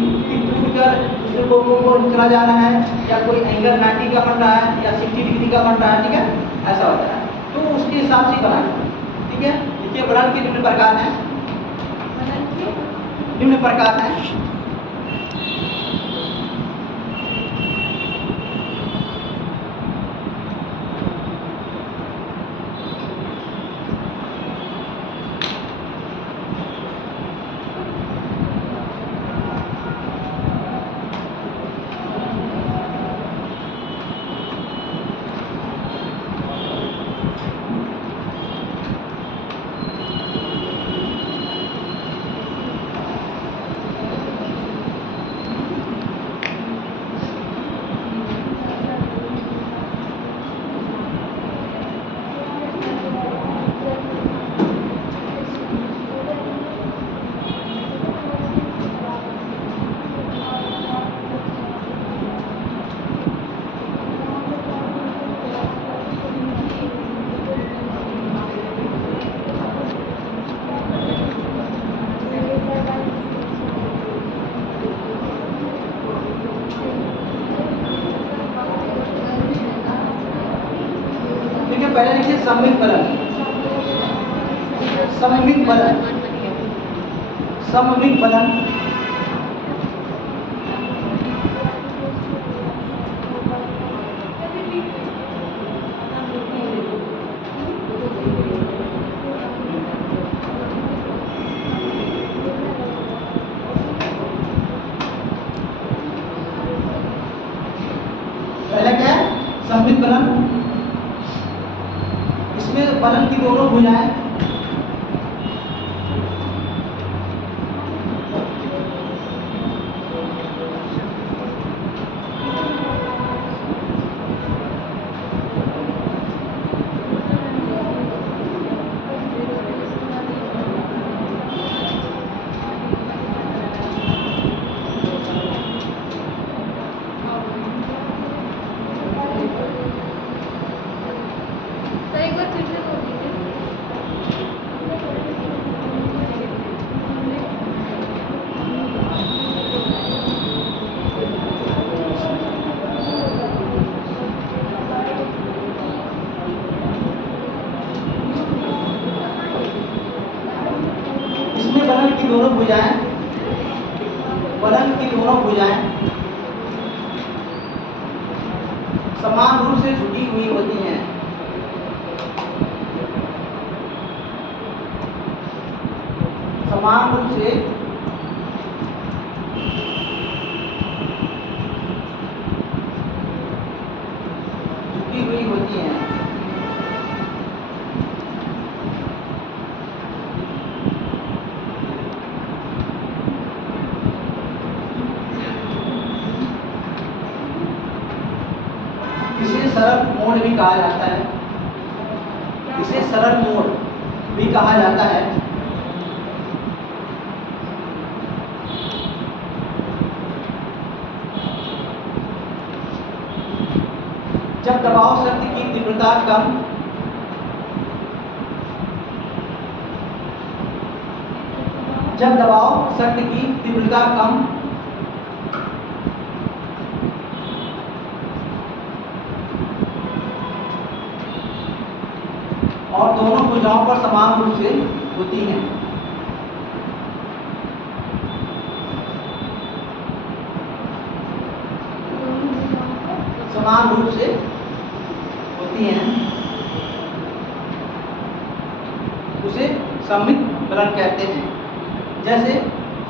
टूट कर दूसरे को चला जा रहा है, या कोई एंगल 90 का बन रहा है या 60 डिग्री का बन रहा है, ठीक है, ऐसा होता है। तो उसके हिसाब से बना, ठीक है। देखिए वलन के निम्न प्रकार हैं, निम्न प्रकार हैं। पहले लिखिए सममित फलन, सममित फलन, सममित फलन। पहले क्या है, सममित फलन। इसमें फलन की दोनों भुजाएं दोनों भुजाएं, फलन की दोनों भुजाएं समान रूप से झुकी हुई होती हैं। समान रूप से झुकी हुई होती हैं। इसे सरल मोड भी कहा जाता है, इसे सरल मोड भी कहा जाता है। जब दबाव शक्ति की तीव्रता कम जब दबाव शक्ति की तीव्रता कम और दोनों भुजाओं पर समान रूप से होती हैं। समान रूप से होती हैं, उसे सममित फलन कहते हैं। जैसे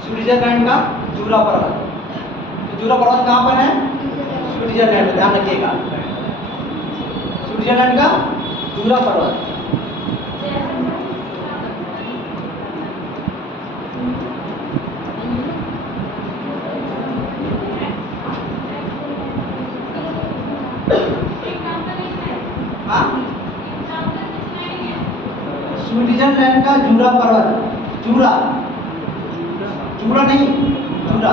स्विट्जरलैंड का जूरा पर्वत, तो जूरा पर्वत कहाँ पर है? स्विट्जरलैंड में, ध्यान रखिएगा, स्विट्जरलैंड का जूरा पर्वत। स्विट्जरलैंड का जूरा पर्वत, जूरा, जूरा नहीं, जूरा।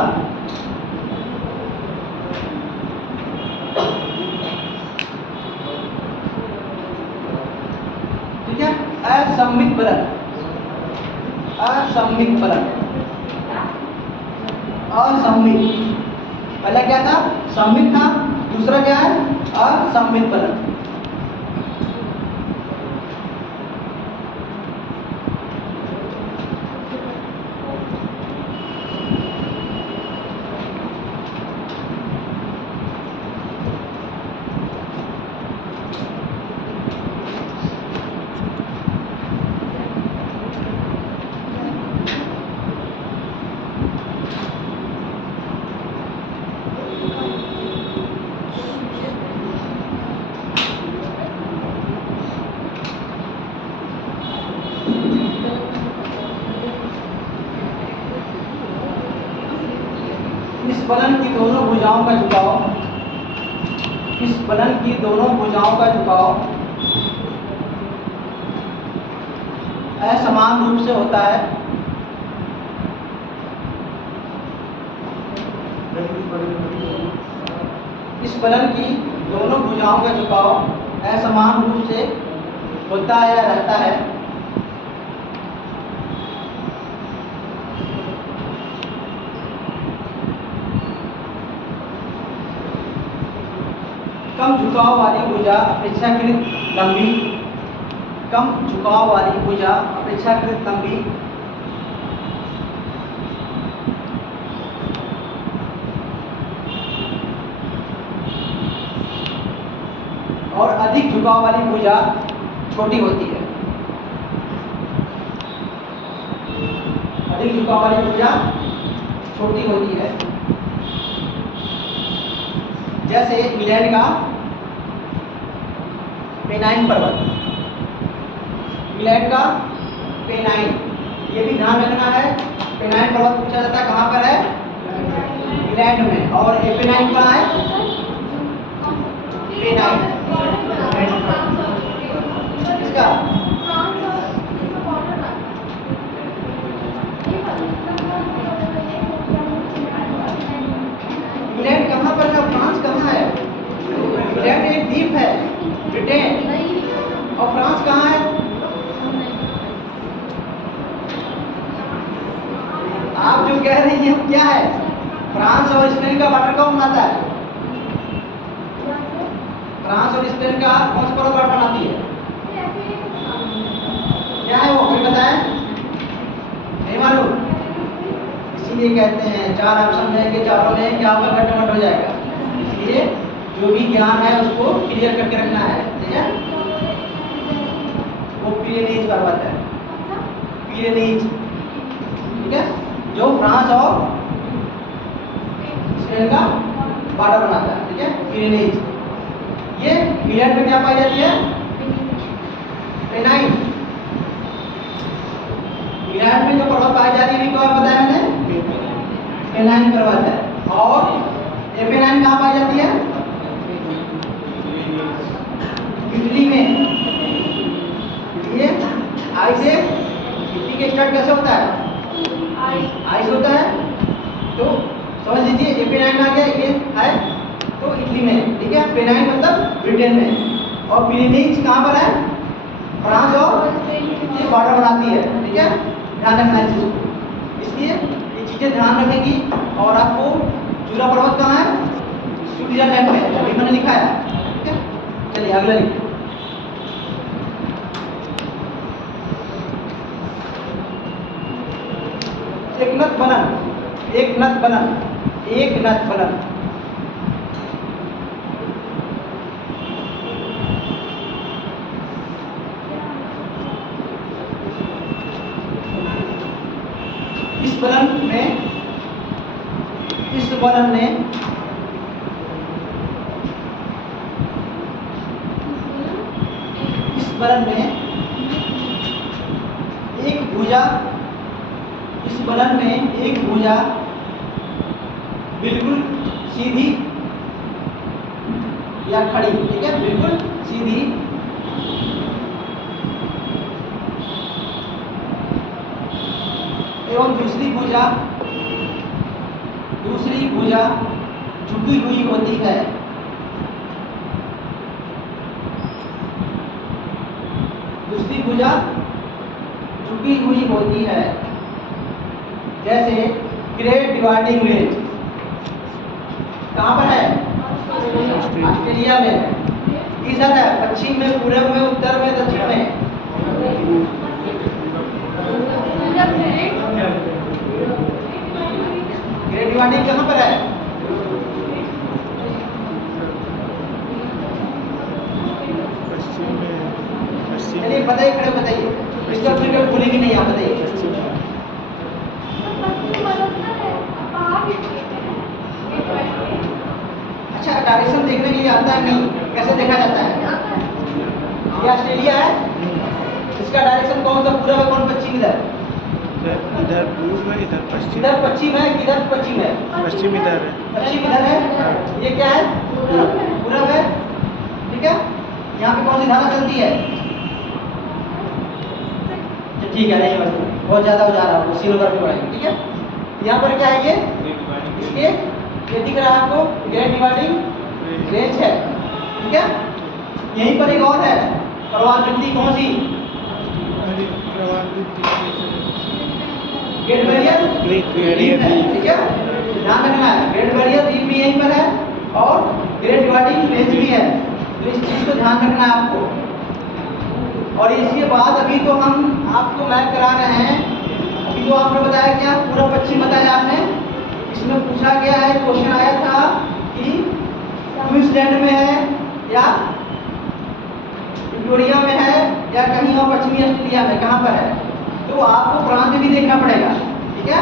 ठीक है, असममित फलन, असममित फलन, असममित। पहला क्या था? सममित था, दूसरा क्या है? असममित फलन। इस फलन की दोनों भुजाओं का झुकाव, इस फलन की दोनों भुजाओं का झुकाव असमान रूप से होता है। इस फलन की दोनों भुजाओं का झुकाव असमान रूप से होता है या रहता है। कम झुकाव वाली भुजा अपेक्षाकृत लंबी, कम झुकाव वाली भुजा अपेक्षाकृत लंबी और अधिक झुकाव वाली भुजा छोटी होती है। अधिक झुकाव वाली भुजा छोटी होती है। जैसे इंग्लैंड का पेनाइन पर्वत, इंग्लैंड का पेनाइन, ये भी ध्यान रखना है। पेनाइन पर्वत पूछा जाता है कहाँ पर है? इंग्लैंड में। और एपेनाइन कहाँ है? पेनाइन इसका इंग्लैंड कहाँ पर है? फ्रांस कहाँ है? इंग्लैंड एक द्वीप है, ब्रिटेन। और फ्रांस कहाँ है? आप जो कह रही हैं क्या है? फ्रांस और स्पेन का बॉर्डर कौन बनाता है? फ्रांस और स्पेन का कौन सा बॉर्डर बनाती है? क्या है वो, फिर बताएं। नहीं मालूम? इसीलिए कहते हैं 4 ऑप्शन देंगे, चारों में क्या होगा? गटमट हो जाएगा। इसलिए जो भी ज्ञान है उसको क्लियर करके रखना है। ठीक है, वो पिरेनीज पर्वत है, पिरेनीज। ठीक है, जो फ्रांस और स्पेन का बॉर्डर बनाता है। ठीक है, पिरेनीज। ये इंग्लैंड में क्या पाई जाती है? पेनाइन। इंग्लैंड में जो पर्वत पाई जाती है क्या बताया मैंने? पेनाइन पर्वत है। और एपेनाइन कहाँ पाई जाती है? इटली में। ये आई से इटली के स्टार्ट कैसे होता है? आइस होता है। तो समझ लीजिए एपेनाइन आ गया, ये है तो इटली में। ठीक है, पेनाइन मतलब ब्रिटेन में। और पिरेनीज कहाँ पर है? फ्रांस और ये बॉर्डर बनाती है। ठीक है, ध्यान रखना है इस चीज को। इसलिए ये चीजें ध्यान रखेंगी। और आपको जूरा पर्वत कहाँ है? स्विट्जरलैंड में, अभी मैंने लिखा है। ठीक है, चलिए अगला लिखिए। एक नत बनन, एक नत बनन, एक नत बनन। इस फलन में, इस फलन में इस फलन में एक भुजा, इस फलन में एक भुजा बिल्कुल सीधी या खड़ी। ठीक है, बिल्कुल सीधी एवं दूसरी भुजा झुकी हुई होती है। दूसरी भुजा झुकी हुई होती है, जैसे ग्रेट डिवाइडिंग रेंज कहाँ पर है? ऑस्ट्रेलिया में है। किधर है? पश्चिम में, पूरब में, उत्तर में, दक्षिण में? ग्रेट डिवाइडिंग कहाँ पर है? चलिए बताइए, खड़े बताइए, इसका फिर भूलेंगे नहीं आप, बताइए। अच्छा, डायरेक्शन देखने के लिए आता है नहीं? कैसे देखा जाता है? ये ऑस्ट्रेलिया है, इसका डायरेक्शन कौन सा? पूरब है, कौन पश्चिम? इधर इधर पूर्व है, इधर पश्चिम। इधर पश्चिम है, किधर पश्चिम है? पश्चिम इधर है। पश्चिम इधर है, ये क्या है? पूरब है, ठीक है। यहाँ पे कौन सी धारा चलती है? ठीक है, नहीं बस बहुत ज़्यादा हो जा रहा है, सीनोग्राफी पढ़ाएंगे, ठीक है। यहाँ पर क्या है? ये इसके ये दिख रहा है आपको, ग्रेट डिवाइडिंग रेंज है, ठीक है। यहीं पर एक और है, प्रवाह वृत्ति, कौन सी? ग्रेट बैरियर रीफ है, ठीक है, ध्यान रखना है। ग्रेट बैरियर रीफ भी यहीं पर है और ग्रेट डिवाइडिंग रेंज भी है, तो इस चीज़ को ध्यान रखना है आपको। और इसके बाद अभी तो हम आपको मैप करा रहे हैं। अभी जो आपने बताया क्या, पूरा पश्चिम बताया आपने, इसमें पूछा गया है, क्वेश्चन आया था कि क्वींसलैंड में है या विक्टोरिया में है या कहीं और पश्चिमी ऑस्ट्रेलिया में, कहाँ पर है? तो आपको प्रांत भी देखना पड़ेगा, ठीक है।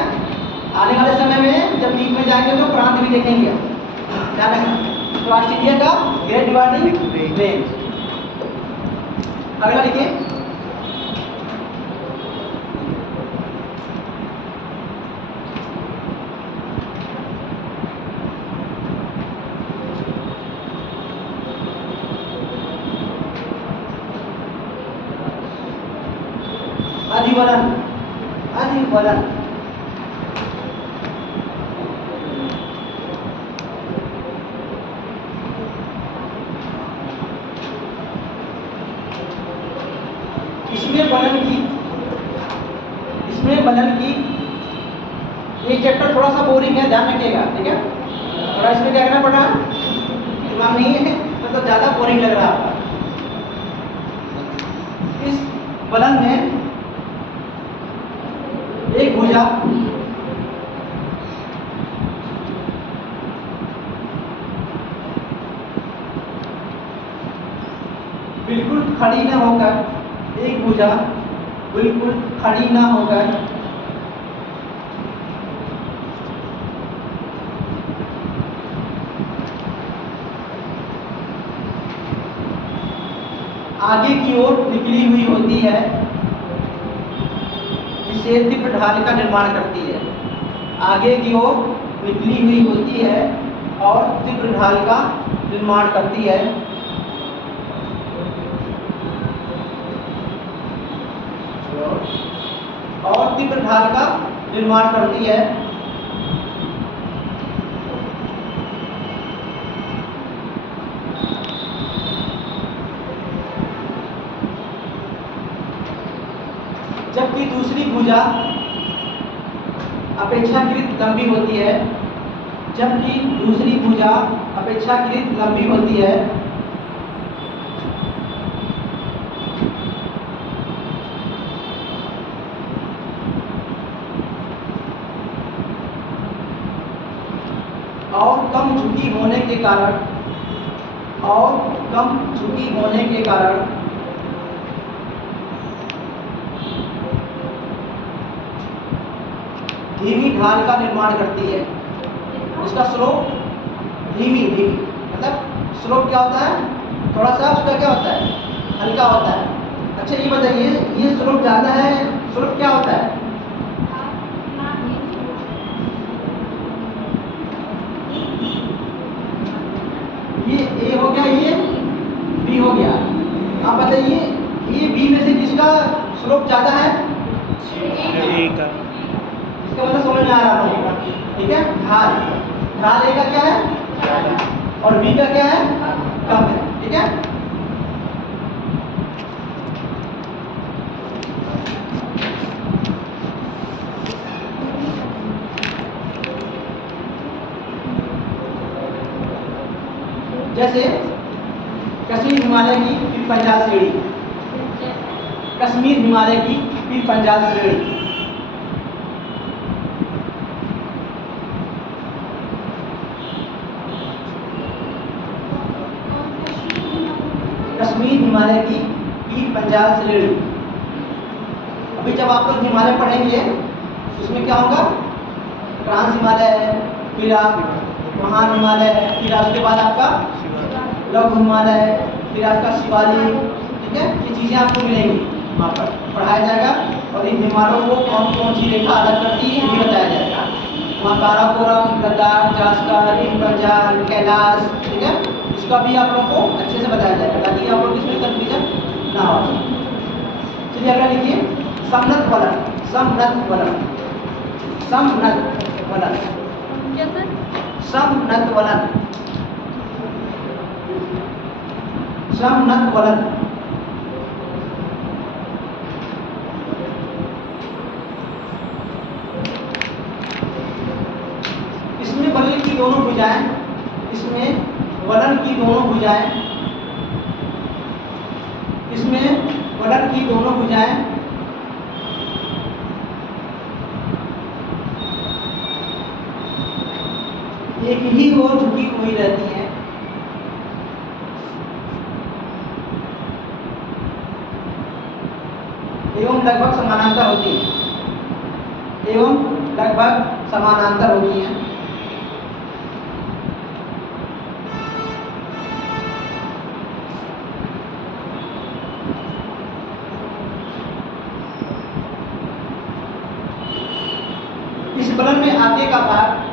आने वाले समय में जब लीग में जाएंगे तो प्रांत भी देखेंगे, ध्यान रखना। तो ऑस्ट्रेलिया का ग्रेट डिवाइडिंग रेंज। अगला लिखिए, अधिवलन। अधिवलन इसमें बनन की ये चैप्टर थोड़ा सा बोरिंग है, ध्यान रखिएगा, ठीक है। थोड़ा इसमें क्या करना पड़ा, दिमाग नहीं है, मतलब ज़्यादा बोरिंग लग रहा है। इस बनन में एक भुजा बिल्कुल खड़ी न होकर, एक भुजा बिल्कुल खड़ी ना होकर आगे की ओर निकली हुई होती है, जिससे तीव्र ढाल का निर्माण करती है। आगे की ओर निकली हुई होती है और तीव्र ढाल का निर्माण करती है। और तीव्र ढाल का निर्माण करती है। जबकि दूसरी भुजा अपेक्षाकृत लंबी होती है। जबकि दूसरी भुजा अपेक्षाकृत लंबी होती है। और कम झुकी होने के कारण धीमी ढाल का निर्माण करती है। इसका स्लोप धीमी मतलब स्लोप क्या होता है, थोड़ा सा उसका क्या होता है, हल्का होता है। अच्छा ये बताइए, ये स्लोप ज़्यादा है, स्लोप क्या होता है? ये ए हो गया, ये बी हो गया। आप बताइए ये बी में से किसका स्लोप ज़्यादा है? ए का। इसका मतलब समझ में आ रहा होगा, ठीक है। ढाल, ढाल ए का क्या है और बी का क्या है, कम है, ठीक है। जैसे कश्मीर हिमालय की फिर पंजाब श्रेणी, कश्मीर हिमालय की फिर पंजाब श्रेणी। कश्मीर हिमालय की फिर पंजाब श्रेणी। अभी जब आप लोग हिमालय पढ़ेंगे उसमें क्या होगा, ट्रांस हिमालय है, फिर आप महान हिमालय है, फिर उसके बाद आपका लघु हिमालय है, फिर आपका शिवालिक, ठीक है। ये चीज़ें आपको मिलेंगी वहाँ पर पढ़ाया जाएगा। और इन हिमालयों को कौन कौन सी रेखा अलग करती है ये भी बताया जाएगा। वहाँ काराकोरम, लद्दाख, जास्कर, हिमपंजाल, कैलाश, ठीक है। इसका भी आप लोगों को अच्छे से बताया जाएगा ताकि आप लोग इसमें कन्फ्यूजन ना हो। चलिए अगला लिखिए, समनत वलन, समनत वलन, समनत वलन, समनत वलन, समनत वलन। इसमें वलन की दोनों भुजाएं, इसमें वलन की दोनों भुजाएं, इसमें वलन की दोनों भुजाएं एक ही ओर झुकी हुई रहती हैं, एवं लगभग समानांतर होती है, एवं लगभग समानांतर होती हैं। इस वलन में आगे का भाग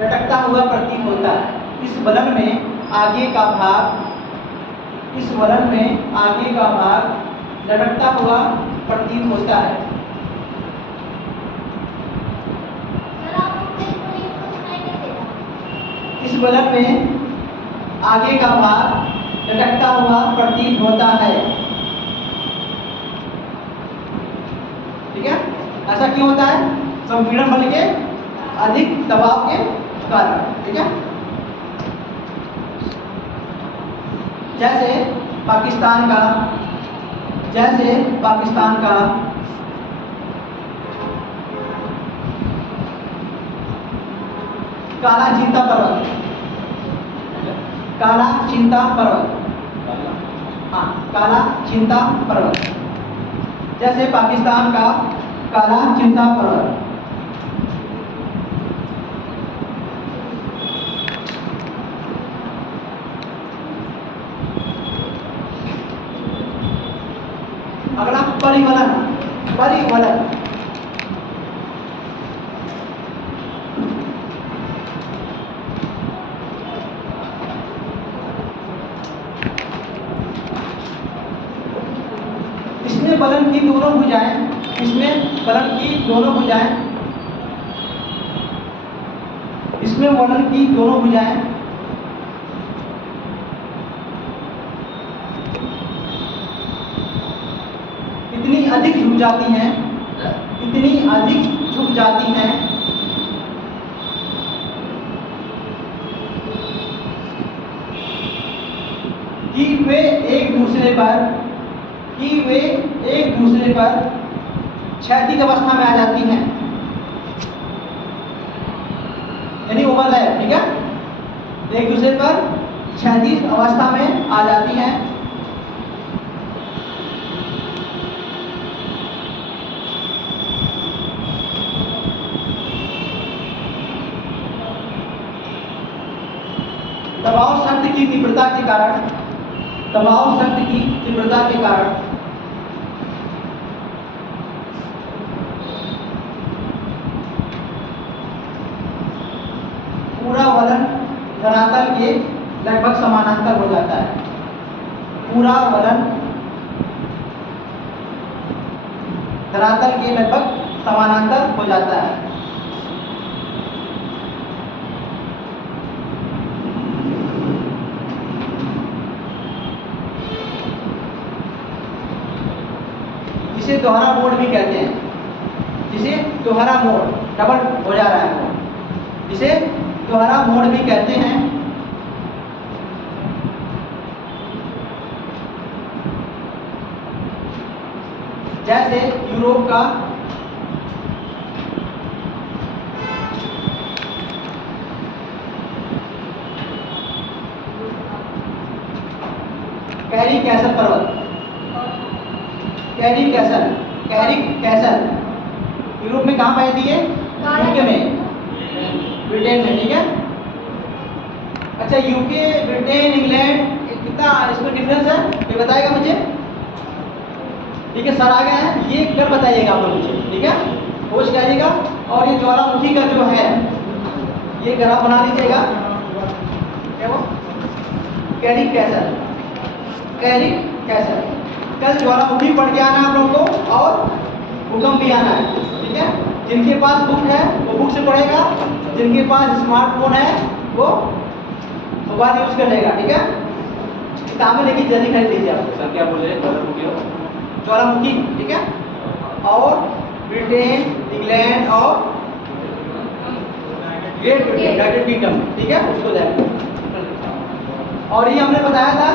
लटकता हुआ प्रतीत होता है। इस वलन में आगे का भाग, इस वलन में आगे का भाग लटकता हुआ प्रतीत होता है। इस वलन में आगे का भाग लटकता हुआ प्रतीत होता है, ठीक है। ऐसा क्यों होता है, संपीड़न बल के अधिक दबाव के कारण, ठीक है। जैसे पाकिस्तान का, जैसे पाकिस्तान का काला चिंता पर्वत, काला चिंता पर्वत, हाँ काला चिंता पर्वत, जैसे पाकिस्तान का काला चिंता पर्वत। अगला परिवलन, परिवलन, इसमें वलन की दोनों भुजाएं, इसमें वलन की दोनों भुजाएं, इसमें वलन की दोनों भुजाएं इतनी अधिक झुक जाती हैं, इतनी अधिक झुक जाती हैं कि वे एक दूसरे पर, कि वे एक दूसरे पर क्षैतिज अवस्था में आ जाती हैं, यानी ओवरलैप, ठीक है। एक दूसरे पर क्षैतिज अवस्था में आ जाती हैं। दबाव शक्ति की तीव्रता के कारण, दबाव शक्ति की तीव्रता के कारण पूरा वलन धरातल के लगभग समानांतर हो जाता है, पूरा वलन धरातल के लगभग समानांतर हो जाता है। जिसे दोहरा मोड भी कहते हैं, जिसे दोहरा मोड, डबल हो जा रहा है मोड, जिसे दोहरा मोड भी कहते हैं। जैसे यूरोप का कैरिक कैसल पर्वत, Carrick castle, Carrick castle Europe में कहाँ पाई जाती है? यूके में, ब्रिटेन में, ठीक है। अच्छा, यूके, ब्रिटेन, इंग्लैंड, कितना इसमें डिफरेंस है ये बताएगा मुझे? ठीक है, सर आ गए हैं, ये कर बताइएगा आप लोग मुझे, ठीक है, खोज करिएगा। और ये ज्वालामुखी का जो है ये ग्राफ बना लीजिएगा, क्या वो कैरिक कैसल, कैरिक कैसल। कल ज्वालामुखी पढ़ के आना आप लोगों को और भूकंप भी आना है, ठीक है। जिनके पास बुक है वो बुक से पढ़ेगा, जिनके पास स्मार्टफोन है वो मोबाइल यूज कर लेगा, ठीक है। किताबें लेके जल्दी खरीद लीजिए आप। सर क्या बोल रहे हैं? ज्वालामुखी, ठीक है, और ब्रिटेन, इंग्लैंड और ग्रेट ब्रिटेन, यूनाइटेड किंगडम, ठीक है, उसको देखो। और ये हमने बताया था,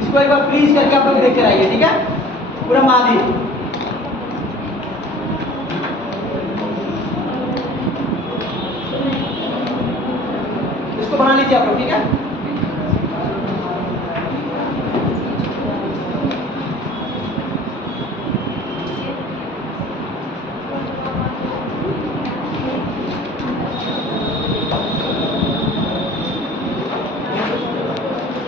इसको एक बार फ्रीज करके आप लोग देख कर आइए, ठीक है, पूरा महाद्वीप। इसको बना लीजिए आप लोग, ठीक है।